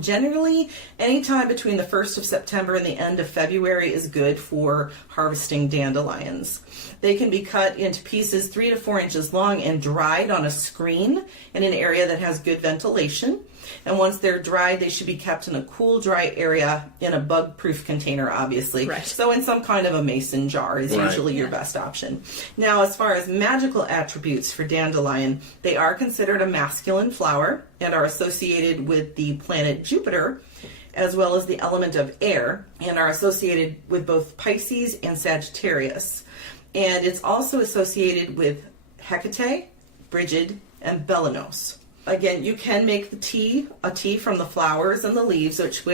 Generally, any time between the 1st of September and the end of February is good for harvesting dandelions. They can be cut into pieces 3 to 4 inches long and dried on a screen in an area that has good ventilation. And once they're dried, they should be kept in a cool, dry area in a bug-proof container, obviously. Right. So in some kind of a mason jar is usually your best option. Now, as far as magical attributes for dandelion, they are considered a masculine flower and are associated with the planet Jupiter, as well as the element of air, and are associated with both Pisces and Sagittarius. And it's also associated with Hecate, Brigid, and Belanos. Again, you can make a tea from the flowers and the leaves, which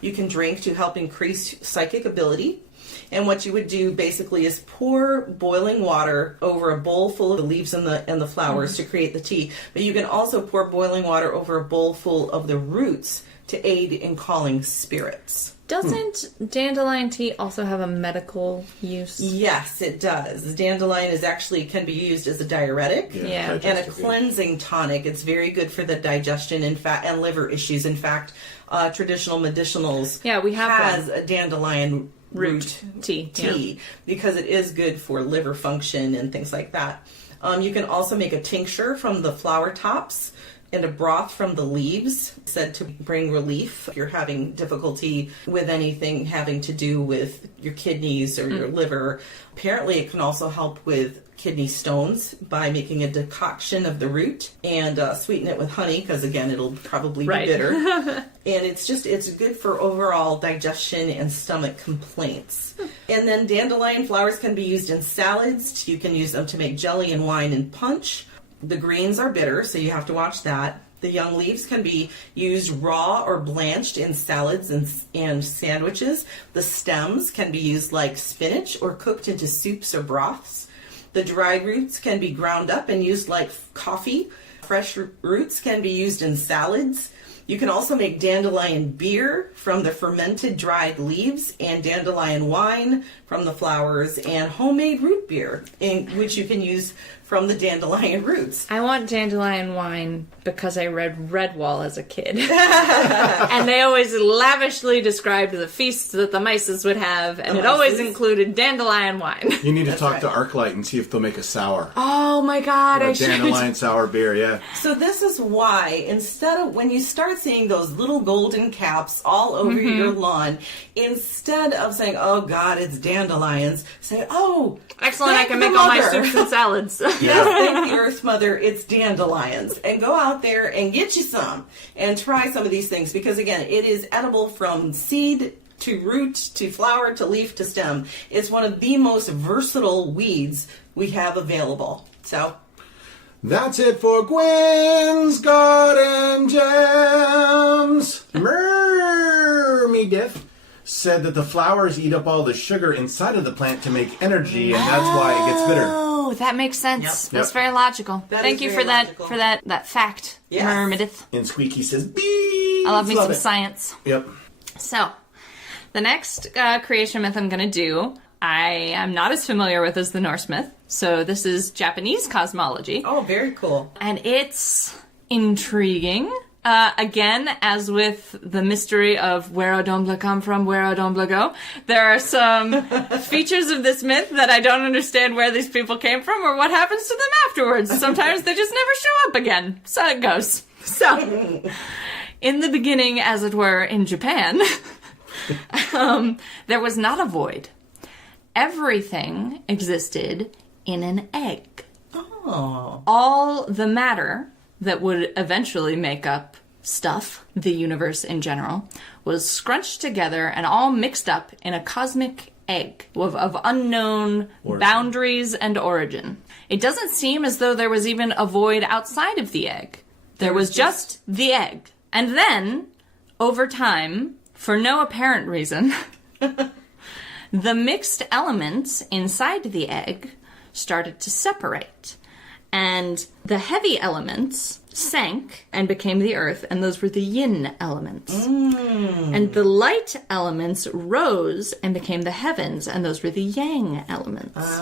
you can drink to help increase psychic ability. And what you would do basically is pour boiling water over a bowl full of the leaves and the flowers to create the tea. But you can also pour boiling water over a bowl full of the roots to aid in calling spirits. Doesn't dandelion tea also have a medical use? Yes, it does. Dandelion can be used as a diuretic and a cleansing tonic. It's very good for the digestion and liver issues. In fact, traditional medicinals we have a dandelion root tea because it is good for liver function and things like that. You can also make a tincture from the flower tops and a broth from the leaves, said to bring relief if you're having difficulty with anything having to do with your kidneys or your liver. Apparently, it can also help with kidney stones by making a decoction of the root and sweeten it with honey, because again, it'll probably be bitter. And it's good for overall digestion and stomach complaints. And then dandelion flowers can be used in salads. You can use them to make jelly and wine and punch. The greens are bitter, so you have to watch that. The young leaves can be used raw or blanched in salads and sandwiches. The stems can be used like spinach or cooked into soups or broths. The dried roots can be ground up and used like coffee. Fresh roots can be used in salads. You can also make dandelion beer from the fermented dried leaves and dandelion wine from the flowers and homemade root beer, which you can use from the dandelion roots. I want dandelion wine because I read Redwall as a kid. And they always lavishly described the feasts that the mices would have, and it always included dandelion wine. You need to talk to Arclight and see if they'll make a sour. Oh my god, I should. Dandelion sour beer, yeah. So this is why, instead of, when you start seeing those little golden caps all over your lawn, instead of saying, oh god, it's dandelions, say, oh, excellent, I can make all my soups and salads. Yes, thank the Earth Mother, it's dandelions. And go out there and get you some and try some of these things, because again, it is edible from seed to root to flower to leaf to stem. It's one of the most versatile weeds we have available. So that's it for Gwyn's Garden Gems. Mermediff said that the flowers eat up all the sugar inside of the plant to make energy, and that's why it gets bitter. Oh, that makes sense. Yep. That's very logical. Thank you for that fact, Mermedith. And Squeaky says, bees. I love me some science. Yep. So, the next creation myth I'm going to do, I am not as familiar with as the Norse myth. So this is Japanese cosmology. Oh, very cool. And it's intriguing. Again, as with the mystery of where Odombla come from, where Odombla go, there are some features of this myth that I don't understand where these people came from or what happens to them afterwards. Sometimes they just never show up again. So it goes. So, in the beginning, as it were, in Japan, there was not a void. Everything existed in an egg. Oh. All the matter that would eventually make up stuff, the universe in general, was scrunched together and all mixed up in a cosmic egg of unknown boundaries and origin. It doesn't seem as though there was even a void outside of the egg. There was just the egg. And then, over time, for no apparent reason, the mixed elements inside the egg started to separate. And the heavy elements sank and became the earth, and those were the yin elements. And the light elements rose and became the heavens, and those were the yang elements.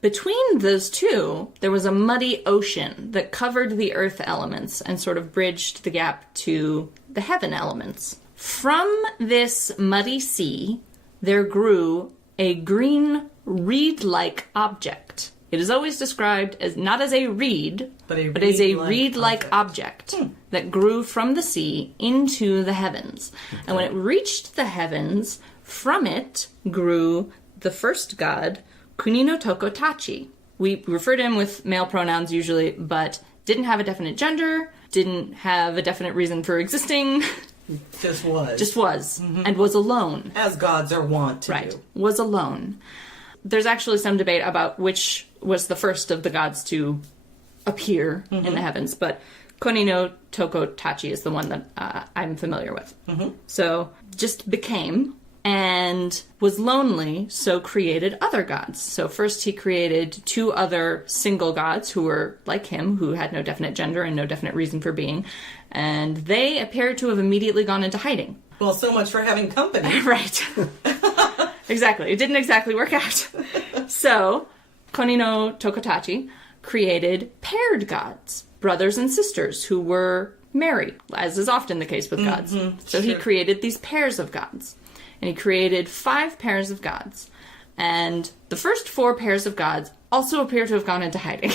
Between those two, there was a muddy ocean that covered the earth elements and sort of bridged the gap to the heaven elements. From this muddy sea, there grew a green reed-like object. It is always described as not as a reed, but as a reed-like object that grew from the sea into the heavens. Okay. And when it reached the heavens, from it grew the first god, Kuni no Tokotachi. We refer to him with male pronouns usually, but didn't have a definite gender, didn't have a definite reason for existing. Just was. Just was. And was alone. As gods are wont to do. Was alone. There's actually some debate about which was the first of the gods to appear in the heavens, but Kuni no Tokotachi is the one that I'm familiar with. So, just became and was lonely, so created other gods. So first he created two other single gods who were like him, who had no definite gender and no definite reason for being, and they appear to have immediately gone into hiding. Well, so much for having company. Right. Exactly. It didn't exactly work out. So, Kuni no Tokotachi created paired gods, brothers and sisters who were married, as is often the case with gods. So he created these pairs of gods. and he created 5 pairs of gods. And the first 4 pairs of gods also appear to have gone into hiding.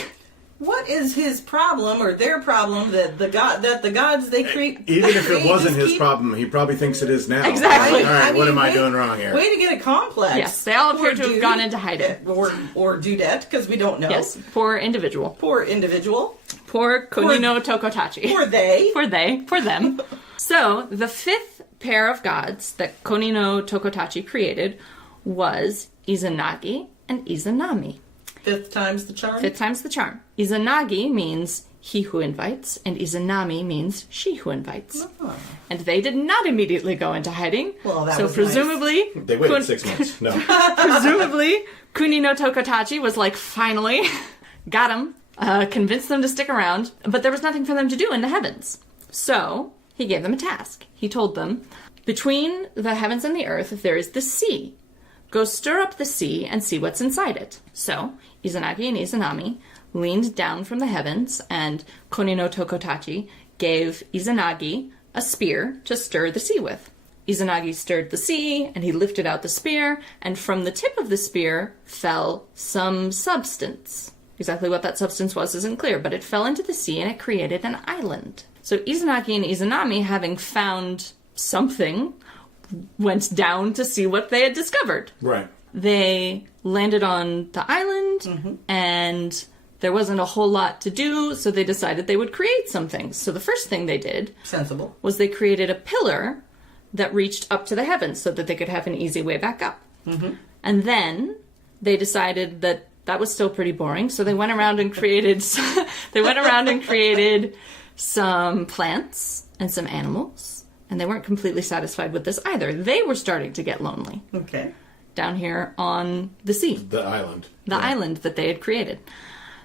What is his problem, or their problem, that the gods they create? Even if it wasn't his problem, he probably thinks it is now. Exactly. All right, what am I doing wrong here? Way to get a complex. Yes, they all appear to have gone into hiding. Or dudette, because we don't know. Yes, poor individual. Poor individual. Poor Konino Tokotachi. Poor they. For them. So, the 5th pair of gods that Konino Tokotachi created was Izanagi and Izanami. 5th time's the charm? 5th time's the charm. Izanagi means he who invites, and Izanami means she who invites. Oh. And they did not immediately go into hiding. Well, that so was presumably... Nice. They waited 6 months. No. Presumably, Kunino Tokotachi was like, finally, got him, convinced them to stick around, but there was nothing for them to do in the heavens. So, he gave them a task. He told them, between the heavens and the earth, there is the sea. Go stir up the sea and see what's inside it. So, Izanagi and Izanami leaned down from the heavens, and Konino Tokotachi gave Izanagi a spear to stir the sea with. Izanagi stirred the sea, and he lifted out the spear, and from the tip of the spear fell some substance. Exactly what that substance was isn't clear, but it fell into the sea and it created an island. So Izanagi and Izanami, having found something, went down to see what they had discovered. Right. They landed on the island, and there wasn't a whole lot to do, so they decided they would create some things. So the first thing they did... Sensible. ...was they created a pillar that reached up to the heavens so that they could have an easy way back up. Mm-hmm. And then they decided that that was still pretty boring, so they went around and created... some plants and some animals. And they weren't completely satisfied with this either. They were starting to get lonely. Okay. Down here on the sea. The island. The island that they had created.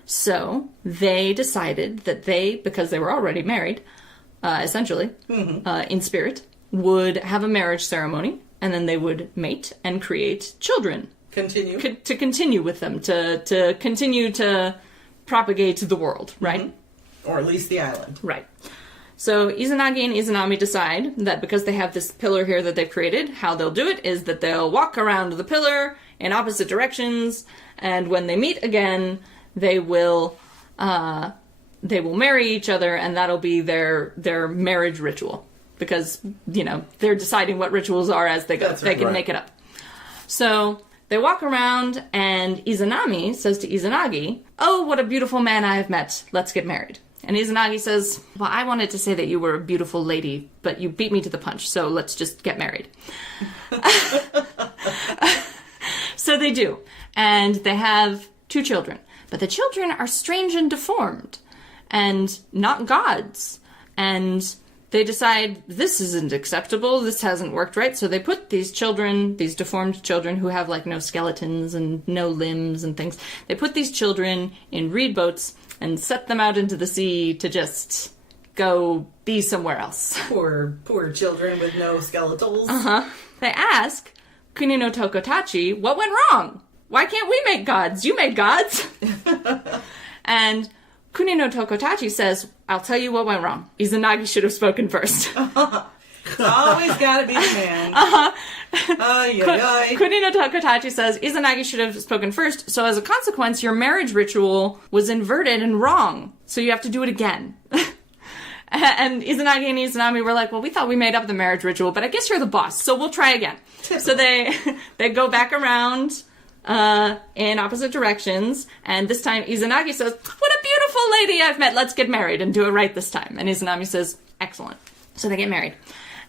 So, they decided that they, because they were already married, essentially, in spirit, would have a marriage ceremony, and then they would mate and create children. Continue. To continue with them, to continue to propagate the world, right? Mm-hmm. Or at least the island. Right. So Izanagi and Izanami decide that because they have this pillar here that they've created, how they'll do it is that they'll walk around the pillar in opposite directions, and when they meet again, they will marry each other, and that'll be their marriage ritual. Because, they're deciding what rituals are as they go. That's they can make it up. So they walk around, and Izanami says to Izanagi, "Oh, what a beautiful man I have met. Let's get married." And Izanagi says, "Well, I wanted to say that you were a beautiful lady, but you beat me to the punch, so let's just get married." So they do. And they have 2 children. But the children are strange and deformed, and not gods. And they decide, this isn't acceptable, this hasn't worked right, so they put these children, these deformed children who have, no skeletons and no limbs and things, they put these children in reed boats and set them out into the sea to just go be somewhere else. Poor children with no skeletals. They ask Kunino Tokotachi, what went wrong? Why can't we make gods? You made gods. And Kunino Tokotachi says, I'll tell you what went wrong. Izanagi should have spoken first. It's always gotta be the man. Kunino Tokotachi says, Izanagi should have spoken first, so as a consequence, your marriage ritual was inverted and wrong. So you have to do it again. And Izanagi and Izanami were like, well, we thought we made up the marriage ritual, but I guess you're the boss, so we'll try again. So they go back around in opposite directions, and this time Izanagi says, what a beautiful lady I've met, let's get married and do it right this time. And Izanami says, excellent. So they get married.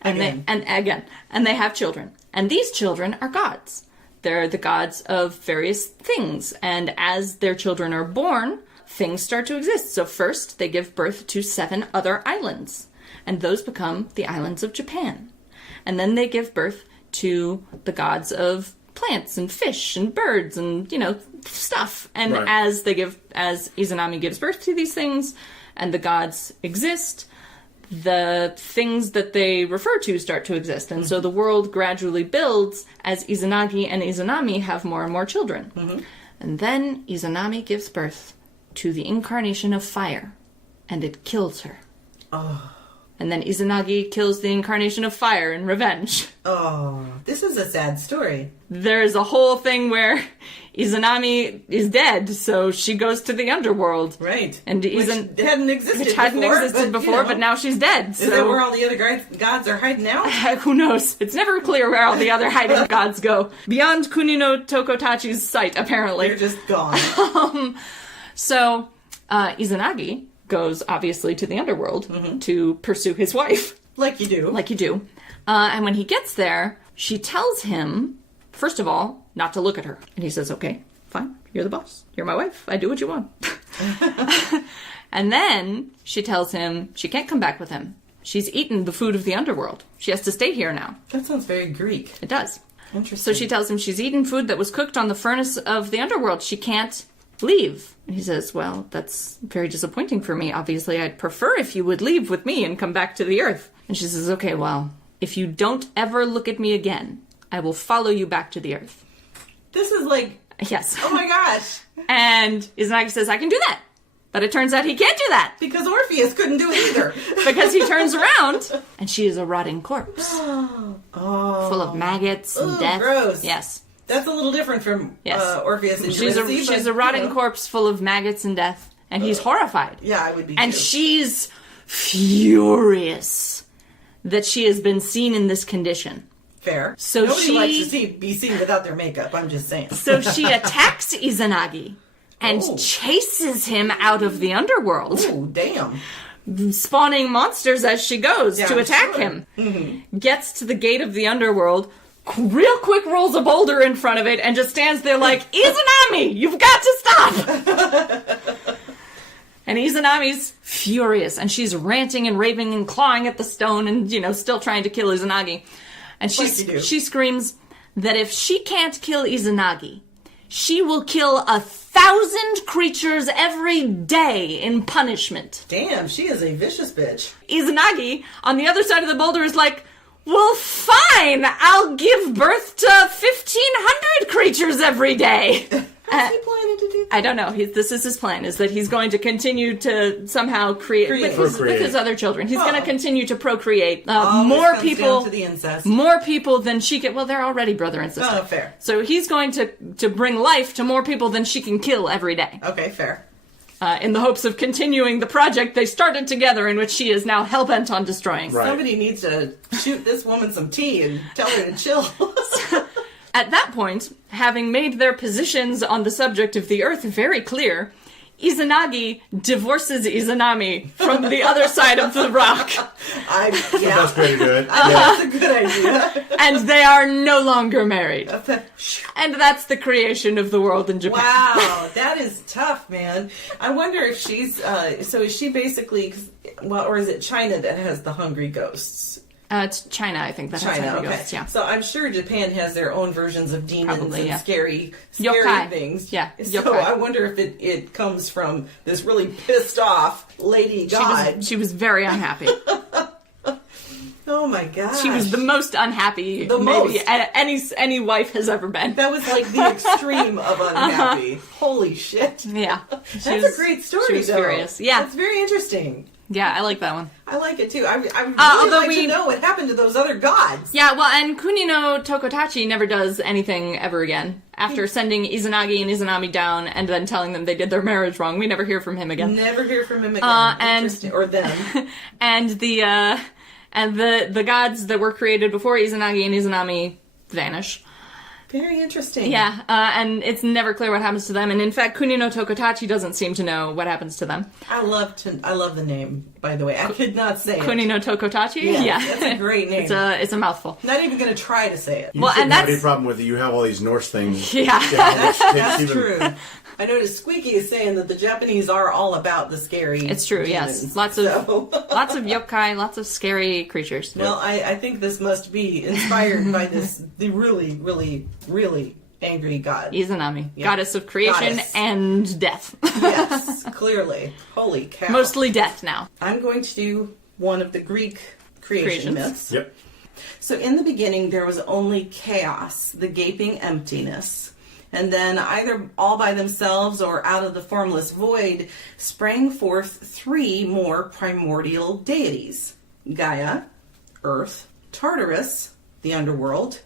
And they have children. And these children are gods. They're the gods of various things. And as their children are born, things start to exist. So first, they give birth to 7 other islands. And those become the islands of Japan. And then they give birth to the gods of plants and fish and birds and, stuff. And right. as Izanami gives birth to these things and the gods exist, the things that they refer to start to exist. And so the world gradually builds as Izanagi and Izanami have more and more children. Mm-hmm. And then Izanami gives birth to the incarnation of fire, and it kills her. Oh. And then Izanagi kills the incarnation of fire in revenge. Oh, this is a sad story. There's a whole thing where Izanami is dead, so she goes to the underworld. Right. And which hadn't existed before, but now she's dead. Is that where all the other gods are hiding out? Who knows? It's never clear where all the other hiding gods go. Beyond Kunino Tokotachi's sight, apparently. They're just gone. So, Izanagi goes, obviously, to the underworld to pursue his wife. Like you do. And when he gets there, she tells him, first of all, not to look at her. And he says, okay, fine, you're the boss. You're my wife. I do what you want. And then she tells him she can't come back with him. She's eaten the food of the underworld. She has to stay here now. That sounds very Greek. It does. Interesting. So she tells him she's eaten food that was cooked on the furnace of the underworld. She can't leave. And he says, well, that's very disappointing for me. Obviously, I'd prefer if you would leave with me and come back to the earth. And she says, okay, well, if you don't ever look at me again, I will follow you back to the earth. This is like... Yes. Oh my gosh. And Izanagi says, I can do that. But it turns out he can't do that. Because Orpheus couldn't do it either. Because he turns around, and she is a rotting corpse. Full of maggots and death. Gross. Yes. That's a little different from Orpheus and Eurydice. She's a rotting corpse full of maggots and death, and he's horrified. Yeah, I would be And too. she's furious that she has been seen in this condition. Fair. So Nobody likes to be seen without their makeup, I'm just saying. So she attacks Izanagi and chases him out of the underworld. Oh, damn. Spawning monsters as she goes to attack him. Mm-hmm. Gets to the gate of the underworld, real quick rolls a boulder in front of it, and just stands there like, Izanami, you've got to stop! And Izanami's furious, and she's ranting and raving and clawing at the stone and, still trying to kill Izanagi. And she screams that if she can't kill Izanagi, she will kill 1,000 creatures every day in punishment. Damn, she is a vicious bitch. Izanagi, on the other side of the boulder, is like, well, fine, I'll give birth to 1,500 creatures every day. What's he planning to do? I don't know. This is his plan, is that he's going to continue to somehow create. With his other children. He's going to continue to procreate more people. Down to the incest. More people than she can. Well, they're already brother and sister. Oh, fair. So he's going to bring life to more people than she can kill every day. Okay, fair. In the hopes of continuing the project they started together, in which she is now hell-bent on destroying. Right. Somebody needs to shoot this woman some tea and tell her to chill. At that point, having made their positions on the subject of the earth very clear, Izanagi divorces Izanami from the other side of the rock. That's pretty good. That's a good idea. And they are no longer married. And that's the creation of the world in Japan. Wow, that is tough, man. I wonder if she's, so is she basically, or is it China that has the hungry ghosts? It's China, I think. That's China, okay. Ghosts, yeah. So I'm sure Japan has their own versions of demons and scary things. Yeah. So yokai. I wonder if it comes from this really pissed off lady god. She was very unhappy. Oh my god. She was the most unhappy any wife has ever been. That was like the extreme of unhappy. Holy shit. Yeah. That's a great story, She was furious. Yeah. That's very interesting. Yeah, I like that one. I like it too. I really like to know what happened to those other gods. Yeah, well, and Kunino Tokotachi never does anything ever again. After sending Izanagi and Izanami down and then telling them they did their marriage wrong, we never hear from him again. Never hear from him again. Or them. And the gods that were created before Izanagi and Izanami vanish. Very interesting. Yeah, and it's never clear what happens to them. And in fact, Kunino Tokotachi doesn't seem to know what happens to them. I love the name, by the way. I could not say Kunino Tokotachi? Yeah. That's a great name. It's a mouthful. Not even going to try to say it. You shouldn't have any problem with it. You have all these Norse things. Yeah. That's true. I noticed Squeaky is saying that the Japanese are all about the scary. It's true, demons. Yes. Lots of yokai, lots of scary creatures. Well, I think this must be inspired by the really, really, really angry god. Izanami. Yeah. Goddess of creation and death. Yes, clearly. Holy cow. Mostly death now. I'm going to do one of the Greek creation myths. Yep. So in the beginning, there was only chaos, the gaping emptiness. And then either all by themselves or out of the formless void sprang forth 3 more primordial deities. Gaia, Earth, Tartarus, the underworld,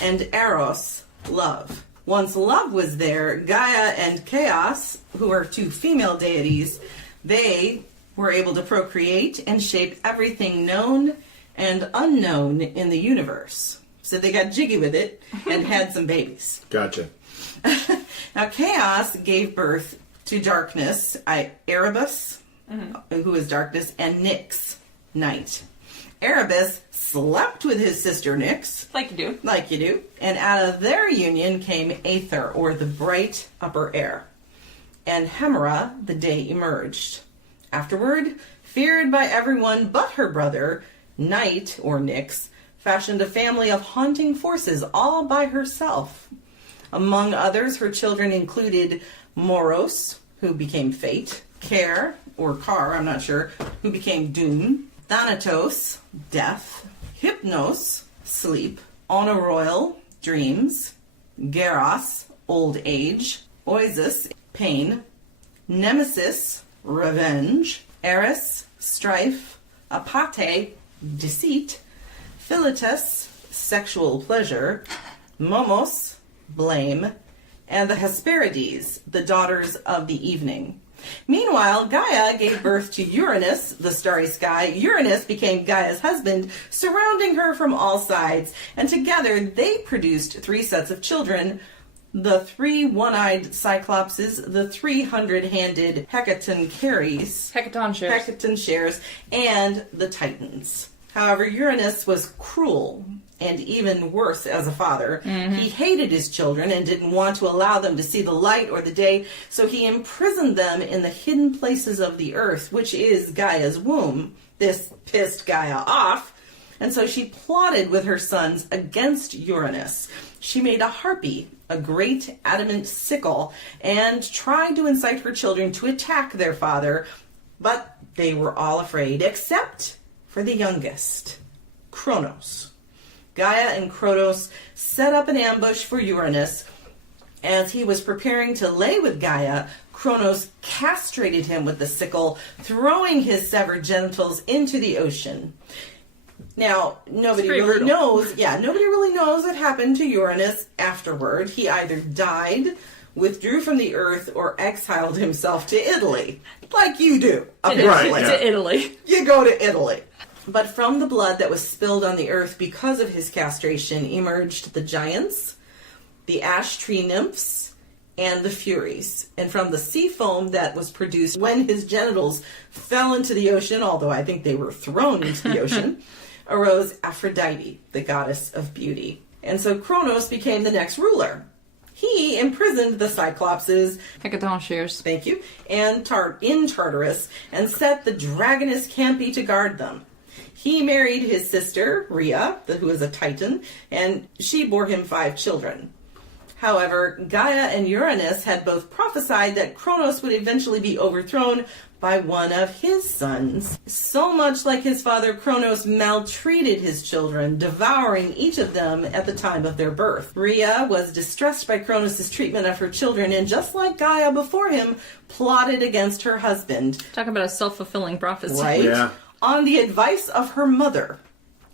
and Eros, love. Once love was there, Gaia and Chaos, who are two female deities, they were able to procreate and shape everything known and unknown in the universe. So they got jiggy with it and had some babies. Gotcha. Now, Chaos gave birth to darkness, Erebus, who is darkness, and Nyx, night. Erebus slept with his sister Nyx. Like you do. Like you do. And out of their union came Aether, or the bright upper air. And Hemera, the day emerged. Afterward, feared by everyone but her brother, Night, or Nyx, fashioned a family of haunting forces all by herself. Among others, her children included Moros, who became Fate, Care, or Kar, I'm not sure, who became Doom, Thanatos, Death, Hypnos, Sleep, Honoroil, Dreams, Geros, Old Age, Oisis, Pain, Nemesis, Revenge, Eris, Strife, Apate, Deceit, Philetus, Sexual Pleasure, Momos, Blame, and the Hesperides, the daughters of the evening. Meanwhile, Gaia gave birth to Uranus, the starry sky. Uranus became Gaia's husband, surrounding her from all sides, and together they produced 3 sets of children: the 3 one-eyed Cyclopses, the 300-handed Hecatoncheires, and the Titans. However, Uranus was cruel and even worse as a father. He hated his children and didn't want to allow them to see the light or the day, so he imprisoned them in the hidden places of the earth, which is Gaia's womb. This pissed Gaia off, and so she plotted with her sons against Uranus. She made a harpy, a great adamant sickle, and tried to incite her children to attack their father, but they were all afraid, except for the youngest, Kronos. Gaia and Kronos set up an ambush for Uranus. As he was preparing to lay with Gaia, Kronos castrated him with the sickle, throwing his severed genitals into the ocean. Now, nobody really knows what happened to Uranus afterward. He either died, withdrew from the earth, or exiled himself to Italy. Like you do, apparently. To Italy. You go to Italy. But from the blood that was spilled on the earth because of his castration emerged the giants, the ash tree nymphs, and the Furies. And from the sea foam that was produced when his genitals fell into the ocean, although I think they were thrown into the ocean, arose Aphrodite, the goddess of beauty. And so Kronos became the next ruler. He imprisoned the Cyclopses, Hecatoncheires, thank you, and in Tartarus, and set the dragoness Campi to guard them. He married his sister, Rhea, who is a Titan, and she bore him 5 children. However, Gaia and Uranus had both prophesied that Kronos would eventually be overthrown by one of his sons. So much like his father, Kronos maltreated his children, devouring each of them at the time of their birth. Rhea was distressed by Kronos' treatment of her children, and just like Gaia before him, plotted against her husband. Talk about a self-fulfilling prophecy. Right? Yeah. On the advice of her mother.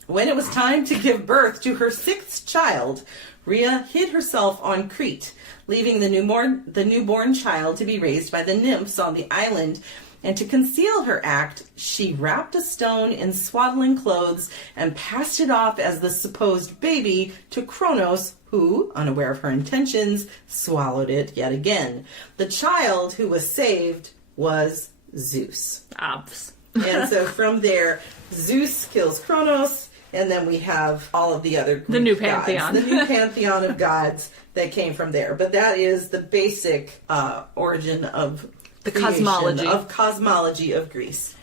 When it was time to give birth to her 6th child, Rhea hid herself on Crete, leaving the newborn child to be raised by the nymphs on the island. And to conceal her act, she wrapped a stone in swaddling clothes and passed it off as the supposed baby to Kronos, who, unaware of her intentions, swallowed it yet again. The child who was saved was Zeus. Obs. And so from there, Zeus kills Kronos, and then we have all of the other Greek the new gods, pantheon. the new pantheon of gods that came from there. But that is the basic origin of the cosmology of Greece.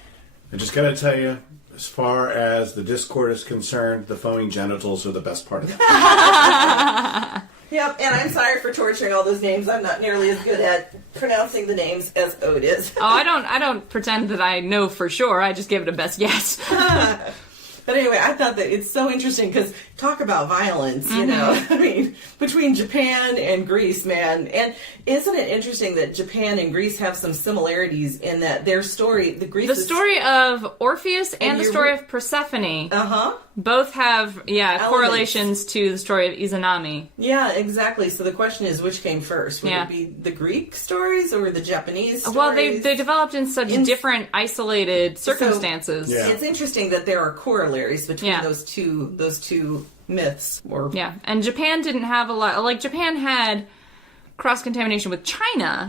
I just gotta tell you, as far as the Discord is concerned, the foaming genitals are the best part of it. Yep, and I'm sorry for torturing all those names. I'm not nearly as good at pronouncing the names as Ode is. I don't pretend that I know for sure. I just give it a best guess. But anyway, I thought that it's so interesting because talk about violence, you know, I mean, between Japan and Greece, man. And isn't it interesting that Japan and Greece have some similarities in that their story, the story of Orpheus and the story of Persephone, both have correlations to the story of Izanami. Yeah, exactly. So the question is, which came first? Would it be the Greek stories or the Japanese stories? Well, they developed in such different, isolated circumstances. So, it's interesting that there are corollaries between those two myths. And Japan didn't have a lot. Like, Japan had cross-contamination with China,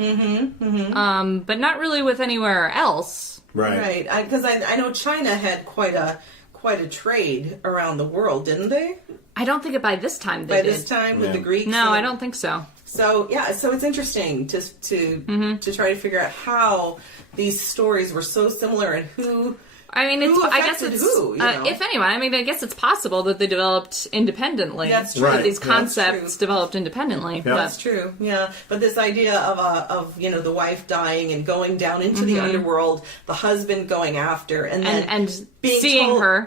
but not really with anywhere else. Right. Because I know China had quite a trade around the world, didn't they? I don't think by this time they did. By this time with the Greeks? No, I don't think so. So it's interesting to try to figure out how these stories were so similar and who. I mean, I guess it's who, if anyone. I mean, I guess it's possible that they developed independently. That's true. That these concepts developed independently. Yeah. That's true. Yeah, but this idea of the wife dying and going down into the underworld, the husband going after, and then seeing her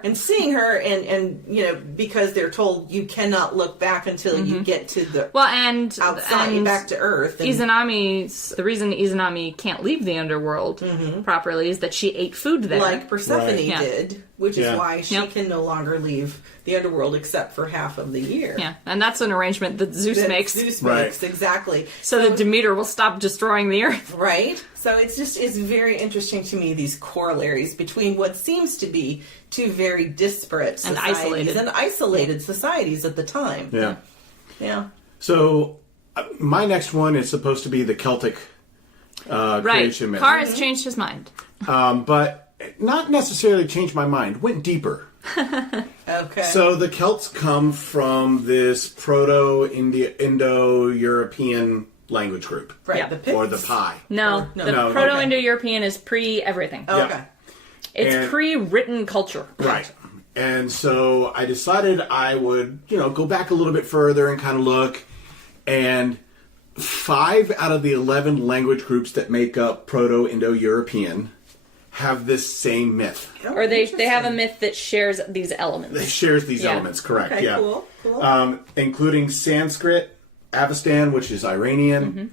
and because they're told you cannot look back until you get to the outside and back to Earth. And the reason Izanami can't leave the underworld properly is that she ate food there, like Persephone did, which is why she can no longer leave the underworld except for half of the year. Yeah, and that's an arrangement that Zeus makes. Exactly. So that Demeter will stop destroying the earth. Right. So it's very interesting to me, these corollaries between what seems to be two very disparate societies and isolated societies at the time. Yeah. Yeah. So my next one is supposed to be the Celtic creation myth. Carr has changed his mind. But not necessarily changed my mind. Went deeper. Okay. So the Celts come from this Proto-Indo-European language group. Right. Yeah. The Picts? Or the Pi. No. The Proto-Indo-European is pre-everything. Yeah. It's pre-written culture. Right. And so I decided I would, go back a little bit further and kind of look. And 5 out of the 11 language groups that make up Proto-Indo-European have this same myth. Or they have a myth that shares these elements. It shares these elements, correct. Okay, cool. Including Sanskrit, Avestan, which is Iranian,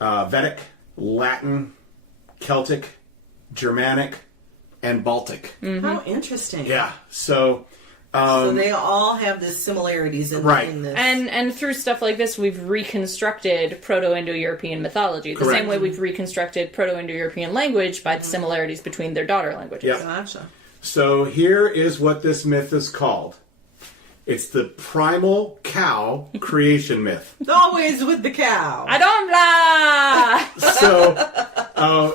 Vedic, Latin, Celtic, Germanic, and Baltic. How interesting. Yeah, so they all have these similarities in this. And through stuff like this, we've reconstructed Proto-Indo-European mythology. The same way we've reconstructed Proto-Indo-European language by the similarities between their daughter languages. Yep. Gotcha. So here is what this myth is called. It's the Primal Cow creation myth. Always with the cow. Adomla! So,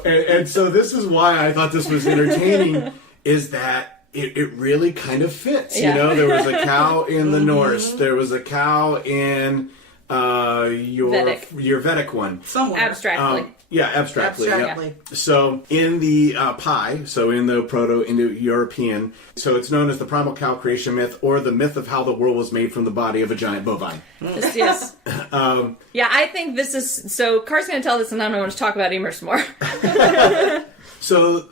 and so this is why I thought this was entertaining, is that it really kind of fits. Yeah. There was a cow in the Norse. There was a cow in your Vedic one. Somewhere. Abstractly. Abstractly. Yeah. So in the Pi, so in the Proto-Indo-European, so it's known as the Primal Cow creation myth, or the myth of how the world was made from the body of a giant bovine. Yes. I think this is... So Car's going to tell this, and then I want to talk about Ymir some more. So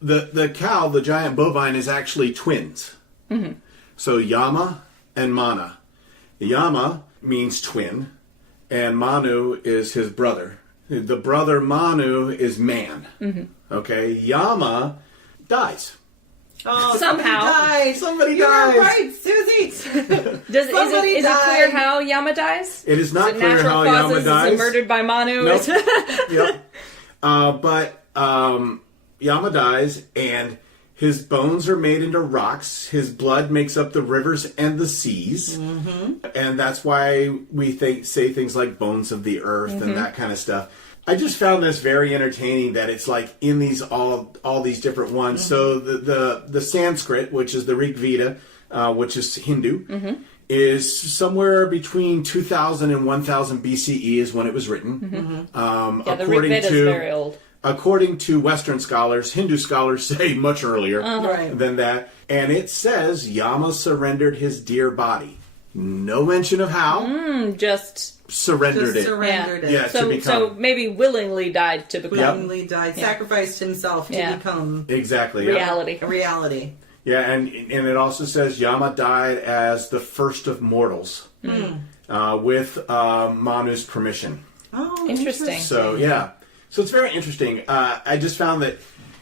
the cow, the giant bovine, is actually twins. Mm-hmm. So Yama and Mana. Yama means twin, and Manu is his brother. The brother Manu is man. Mm-hmm. Okay, Yama dies. Oh, somehow. Somebody You're dies. right, Susie. Is it clear how Yama dies? It is not clear how Yama dies. Is he murdered by Manu? Nope. Yep. But Yama dies, and his bones are made into rocks. His blood makes up the rivers and the seas. Mm-hmm. And that's why we say things like bones of the earth and that kind of stuff. I just found this very entertaining that it's like in these all these different ones. So the Sanskrit, which is the Rig Veda, which is Hindu, is somewhere between 2000 and 1000 BCE is when it was written. The Rig Veda is very old. According to Western scholars, Hindu scholars say much earlier than that. And it says Yama surrendered his dear body. No mention of how. Just surrendered it. Yeah, to become. So maybe willingly died to become. Willingly died. Sacrificed himself to become exactly reality. A reality. Yeah, and it also says Yama died as the first of mortals with Manu's permission. Oh, interesting. So, yeah. So it's very interesting. I just found that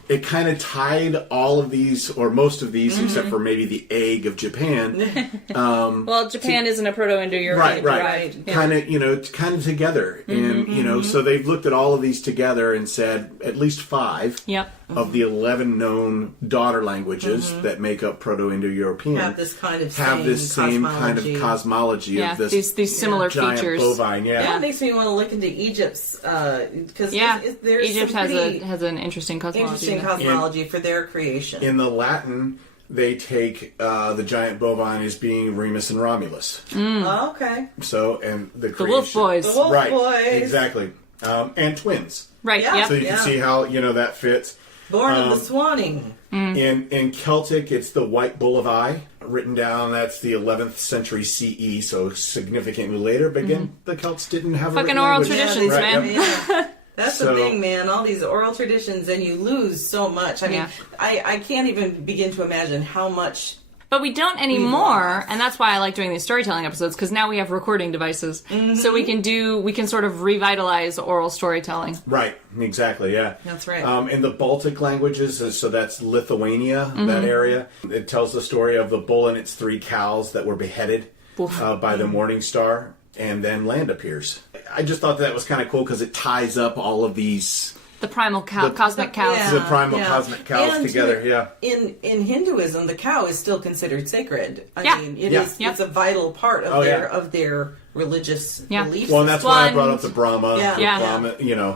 it kind of tied all of these, or most of these, except for maybe the egg of Japan. Well, Japan isn't a Proto-Indo-European. Right. Yeah. Kind of together. And, so they've looked at all of these together and said at least 5 of the 11 known daughter languages that make up Proto-Indo-European have this same kind of cosmology of this these similar giant features. Bovine. That makes me want to look into Egypt's, because Egypt has an interesting cosmology. For their creation. In the Latin, they take the giant bovine as being Remus and Romulus. Oh, okay. So, and the Wolf Boys. The Wolf Boys. Exactly. And twins. Right, yeah. So you can see how, that fits. Born of the Swanning. In Celtic, it's the White Bull of Eye. Written down, that's the 11th century CE, so significantly later. But again, the Celts didn't have fucking oral traditions, man. Yeah. That's the thing, man. All these oral traditions, and you lose so much. I mean, I can't even begin to imagine how much. But we don't anymore, and that's why I like doing these storytelling episodes, because now we have recording devices, so we can sort of revitalize oral storytelling. Right, exactly, yeah. That's right. In the Baltic languages, so that's Lithuania, that area, it tells the story of the bull and its 3 cows that were beheaded by the morning star, and then land appears. I just thought that was kind of cool because it ties up all of these... The primal cosmic cows. Yeah, the primal cosmic cows together, In Hinduism, the cow is still considered sacred. I mean, it's a vital part of their religious beliefs. Well, and that's why I brought up the Brahma. Brahma,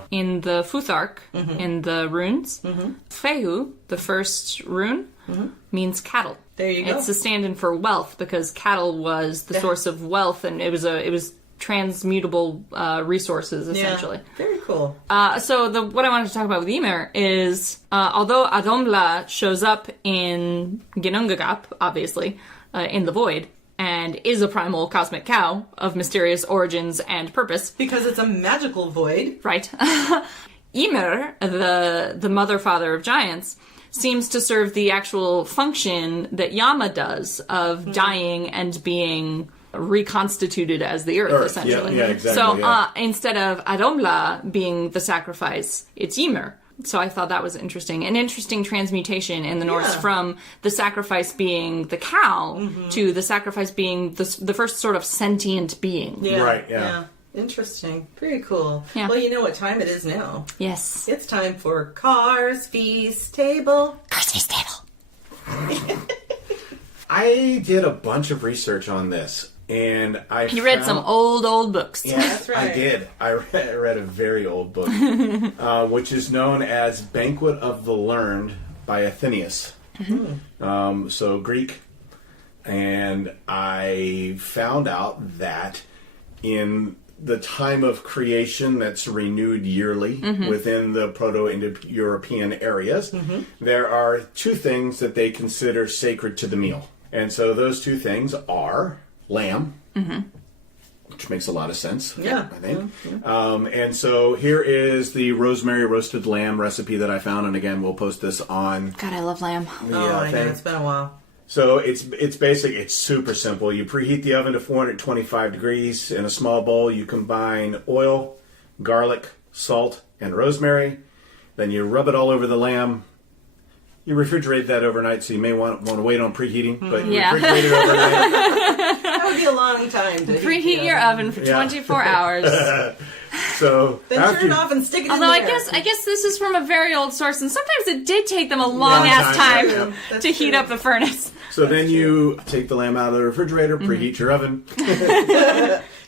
In the Futhark, in the runes, Fehu, the first rune, means cattle. There you go. It's a stand-in for wealth, because cattle was the source of wealth, and it was transmutable resources, essentially. Yeah, very cool. So what I wanted to talk about with Ymir is, although Adomla shows up in Ginnungagap, obviously, in the Void, and is a primal cosmic cow of mysterious origins and purpose. Because it's a magical void. Right. Ymir, the mother-father of giants, seems to serve the actual function that Yama does of dying and being reconstituted as the earth essentially. Yeah, exactly. So instead of Adomla being the sacrifice, it's Ymir. So I thought that was interesting. An interesting transmutation in the Norse from the sacrifice being the cow to the sacrifice being the first sort of sentient being. Yeah. Right, yeah. Interesting. Very cool. Yeah. Well, you know what time it is now. Yes. It's time for Cars Feast Table. Cars Feast Table. I did a bunch of research on this. And You read some old books. Yeah, that's right. I did. I read a very old book, which is known as Banquet of the Learned by Athenaeus. So Greek. And I found out that in the time of creation that's renewed yearly within the Proto-Indo-European areas, there are 2 things that they consider sacred to the meal. And so those 2 things are... lamb, which makes a lot of sense, I think. And so here is the rosemary roasted lamb recipe that I found, and again, we'll post this on... God, I love lamb. I know, it's been a while. So it's basic, it's super simple. You preheat the oven to 425 degrees. In a small bowl, you combine oil, garlic, salt, and rosemary. Then you rub it all over the lamb. You refrigerate that overnight, so you may want to wait on preheating, but you refrigerate it overnight. That would be a long time to preheat your oven for 24 hours. So then turn it off and stick it in there. Although I guess this is from a very old source, and sometimes it did take them a long-ass time to heat up the furnace. So then you take the lamb out of the refrigerator, preheat your oven.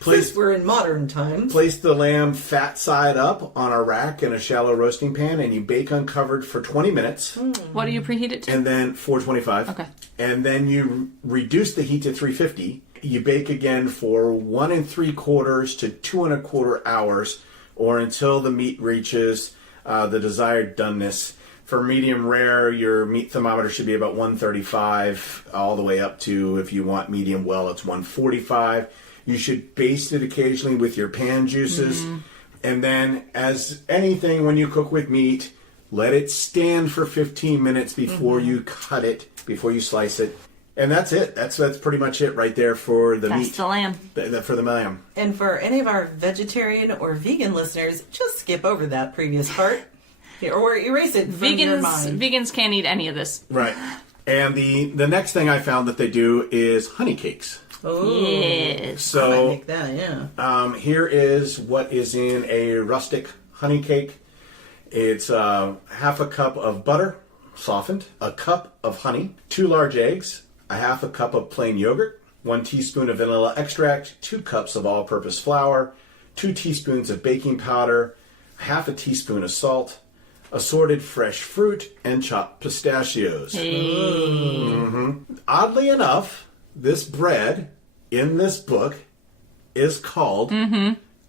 Since we're in modern times. Place the lamb fat side up on a rack in a shallow roasting pan, and you bake uncovered for 20 minutes. What do you preheat it to? And then 425. Okay. And then you reduce the heat to 350. You bake again for 1 3/4 to 2 1/4 hours, or until the meat reaches the desired doneness. For medium rare, your meat thermometer should be about 135, all the way up to, if you want medium well, it's 145. You should baste it occasionally with your pan juices. And then, as anything, when you cook with meat, Let it stand for 15 minutes before you cut it, before you slice it. And that's it. That's pretty much it right there for the meat. That's the lamb. For the lamb. And for any of our vegetarian or vegan listeners, just skip over that previous part. Or erase it from your mind. Vegans can't eat any of this. Right. And the next thing I found that they do is honey cakes. Oh, yes. So I might make that, yeah. Here is what is in a rustic honey cake. It's half a cup of butter, softened, a cup of honey, 2 large eggs, a half a cup of plain yogurt, 1 teaspoon of vanilla extract, 2 cups of all-purpose flour, 2 teaspoons of baking powder, half a teaspoon of salt, assorted fresh fruit, and chopped pistachios. Hey. Oddly enough, this bread in this book is called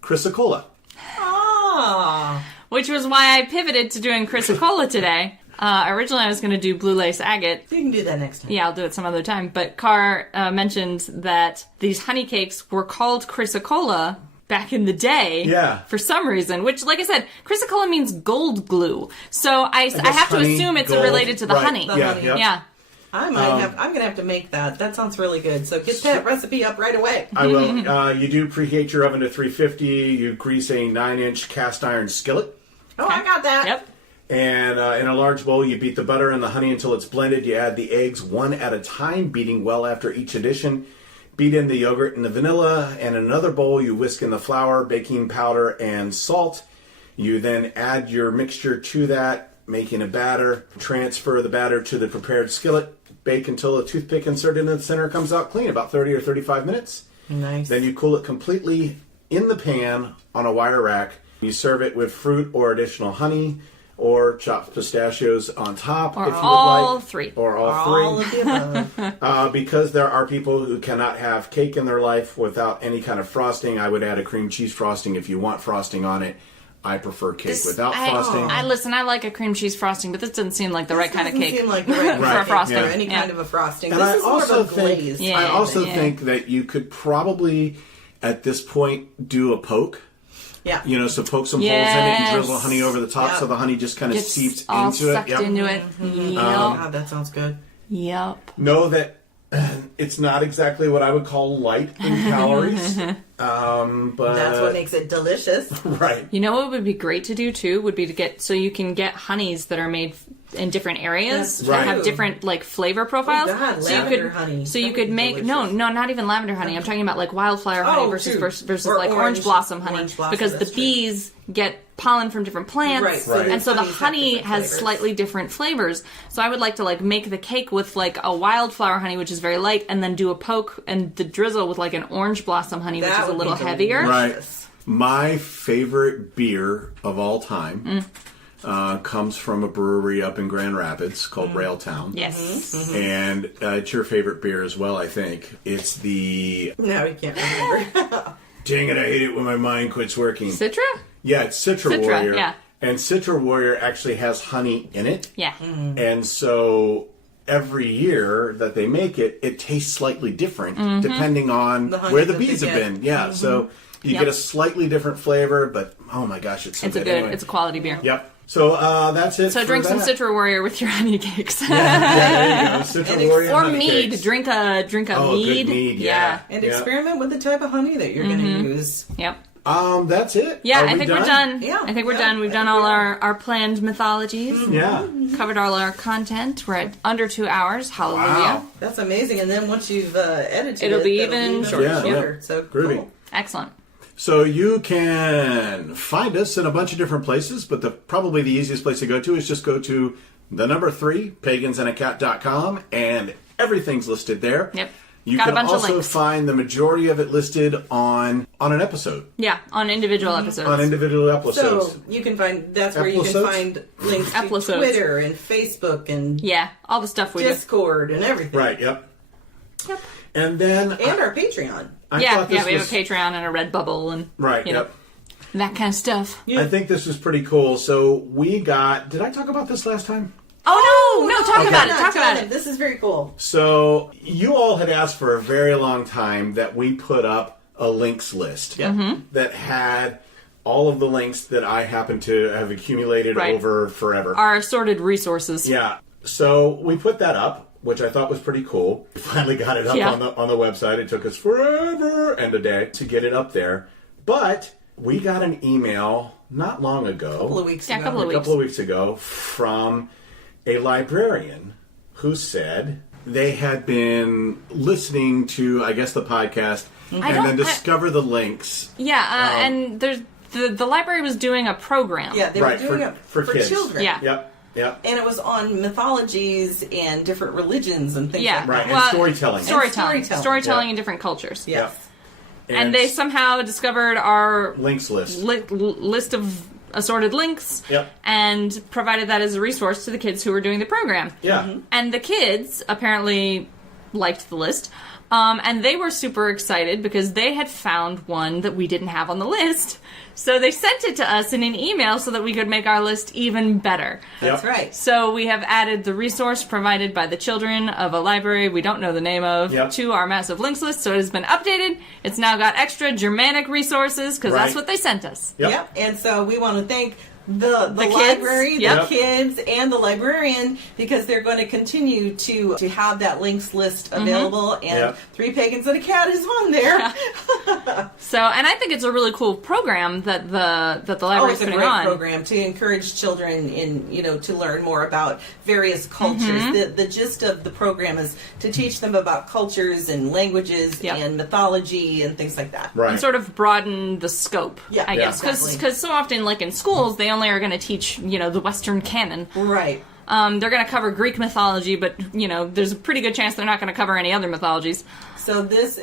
chrysocolla. Ah. Which was why I pivoted to doing chrysocolla today. Originally I was going to do blue lace agate. You can do that next time. Yeah, I'll do it some other time. But Carr mentioned that these honey cakes were called chrysocolla back in the day. Yeah. For some reason, which, like I said, chrysocolla means gold glue. So I have to honey, assume it's gold, related to the right. honey. The honey. Yeah. I'm going to have to make that. That sounds really good. So get that recipe up right away. I will. You do preheat your oven to 350. You grease a 9-inch cast iron skillet. Oh, I got that. Yep. And in a large bowl, you beat the butter and the honey until it's blended. You add the eggs one at a time, beating well after each addition. Beat in the yogurt and the vanilla. And in another bowl, you whisk in the flour, baking powder, and salt. You then add your mixture to that, making a batter. Transfer the batter to the prepared skillet. Bake until a toothpick inserted in the center comes out clean, about 30 or 35 minutes. Nice. Then you cool it completely in the pan on a wire rack. You serve it with fruit or additional honey or chopped pistachios on top Or if you would all like. three. Or all three. All of the above. Because there are people who cannot have cake in their life without any kind of frosting. I would add a cream cheese frosting if you want frosting on it. I prefer cake without frosting. I like a cream cheese frosting, but this doesn't seem like the right kind of cake. Seem like the right for a frosting. Or any kind of a frosting. And This I is more also of a glaze. think I also think that you could probably at this point do a poke. Yeah. You know, so poke some holes in it and drizzle honey over the top so the honey just kind of seeps all into sucked it. Yep. into it. Yep. God, that sounds good. Yep. Know that it's not exactly what I would call light in calories. But That's what makes it delicious. right. You know what would be great to do too would be to get so you can get honeys that are made in different areas That's that true. have different like flavor profiles. Oh God, so lavender you could honey. so you That could would be make delicious. no, not even lavender honey. I'm talking about like wildflower honey versus Or like orange blossom honey orange blossom, because the that's true. bees get pollen from different plants, Right, so and so the honey's have honey different has flavors. slightly different flavors. So I would like to like make the cake with like a wildflower honey, which is very light, and then do a poke and the drizzle with like an orange blossom honey, which That is a would little be heavier. Right. delicious. My favorite beer of all time comes from a brewery up in Grand Rapids called Railtown. Yes. And it's your favorite beer as well, I think. It's the... Now we can't remember. Dang it, I hate it when my mind quits working. Citra? Yeah, it's Citra Warrior. yeah. And Citra Warrior actually has honey in it. Yeah. And so every year that they make it, it tastes slightly different depending on honey where the that bees they have get. been. Yeah, so you get a slightly different flavor, but oh my gosh, it's so It's a good. good, Anyway. it's a quality beer. Yep. So that's it. So for drink some that. Citra Warrior with your honey cakes. Yeah, there you go. Citra Warrior Or honey mead. cakes. Drink a Oh, mead. good mead. Yeah. And Yeah. experiment with the type of honey that you're going to use. Yep. That's it. Yeah, Are I we think we're done. Yeah. I think we're Yeah. done. We've done all our planned mythologies. Yeah. Covered all our content. We're at under 2 hours. Hallelujah. Wow. That's amazing. And then once you've edited It'll it, be that'll even shorter. Yeah. So Groovy. cool. Excellent. So you can find us in a bunch of different places, but probably the easiest place to go to is just go to the number 3, pagansandacat.com, and everything's listed there. Yep. You Got a can bunch of also links. find the majority of it listed on an episode, Yeah, on individual episodes. on individual episodes. So you can find, that's where you can Episodes? find links to Episodes. Twitter and Facebook and Yeah, all the stuff we do. Discord and everything. Right, yep. Yep. And then And our Patreon. I Yeah, thought this we have was, a Patreon and a Redbubble and Right, you know, yep. that kind of stuff. Yeah. I think this was pretty cool. So we got, did I talk about this last time? Oh no, talk Okay. about it. Talk about it. This is very cool. So you all had asked for a very long time that we put up a links list that had all of the links that I happen to have accumulated over forever. Our assorted resources. Yeah. So we put that up, which I thought was pretty cool. We finally got it up on the website. It took us forever and a day to get it up there. But we got an email not long ago. A couple of weeks ago. A couple of weeks ago from a librarian who said they had been listening to, I guess, the podcast and then discover the links. Yeah, and there's the library was doing a program. Yeah, they were doing it for kids. Children. Yeah. Yep. And it was on mythologies and different religions and things like that. Right, and storytelling. Storytelling in different cultures. Yes. And they somehow discovered our links list. List of assorted links. Yep. And provided that as a resource to the kids who were doing the program. Yeah. Mm-hmm. And the kids apparently liked the list. And they were super excited because they had found one that we didn't have on the list. So they sent it to us in an email so that we could make our list even better. That's right. So we have added the resource provided by the children of a library we don't know the name of to our massive links list. So it has been updated. It's now got extra Germanic resources because that's what they sent us. Yep. And so we want to thank the library, the kids, and the librarian, because they're going to continue to have that links list available, and Three Pagans and a Cat is on there. So, and I think it's a really cool program that the library is putting on. It's a great program to encourage children to learn more about various cultures. The gist of the program is to teach them about cultures and languages and mythology and things like that. Right. And sort of broaden the scope, I guess. Because so often, like in schools, they only are going to teach, the Western canon. Right. They're going to cover Greek mythology, but, there's a pretty good chance they're not going to cover any other mythologies. So this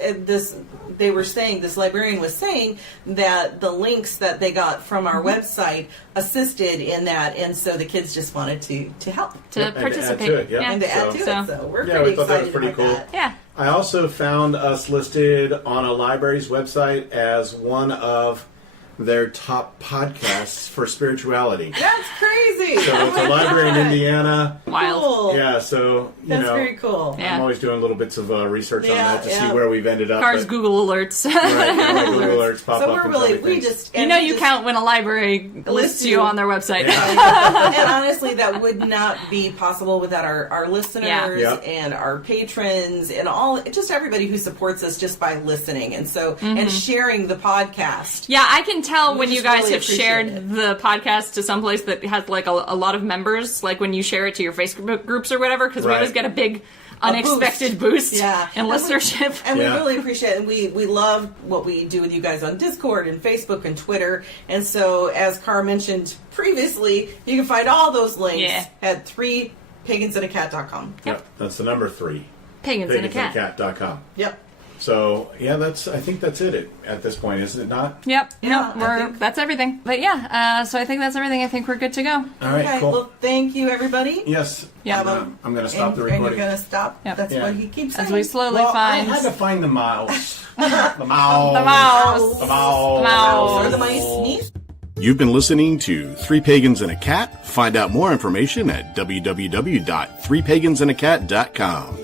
librarian was saying that the links that they got from our website assisted in that, and so the kids just wanted to help. To participate. And to add to it. So we're pretty we excited thought that was pretty cool. that. Yeah. I also found us listed on a library's website as one of their top podcasts for spirituality. That's crazy. So it's a library in Indiana. Wild. Cool. Yeah, so, That's very cool. Yeah. I'm always doing little bits of research on that to see where we've ended up. Cars Google alerts. Right, Google alerts pop so up. So we're really, you count when a library lists you on their website. Yeah. And honestly, that would not be possible without our listeners and our patrons and just everybody who supports us just by listening. And so, and sharing the podcast. Yeah, I can tell when you guys have shared the podcast to someplace that has like a lot of members, like when you share it to your Facebook groups or whatever, because we always get a big unexpected boost in listenership. And we really appreciate it. And we love what we do with you guys on Discord and Facebook and Twitter. And so, as Cara mentioned previously, you can find all those links at 3pagansandacat.com. Yep, that's the number 3. Pagansandacat.com. Yep. So, I think that's it at this point, isn't it not? Yep. No, that's everything. But so I think that's everything. I think we're good to go. All right, cool. Well, thank you, everybody. Yes. Yeah. I'm going to stop the recording. And you're going to stop. Yep. That's what he keeps saying. As we slowly find... I had to find the mouse. The mouse. The mouse. The mouse. Or the mice sneeze. You've been listening to Three Pagans and a Cat. Find out more information at www.threepagansandacat.com.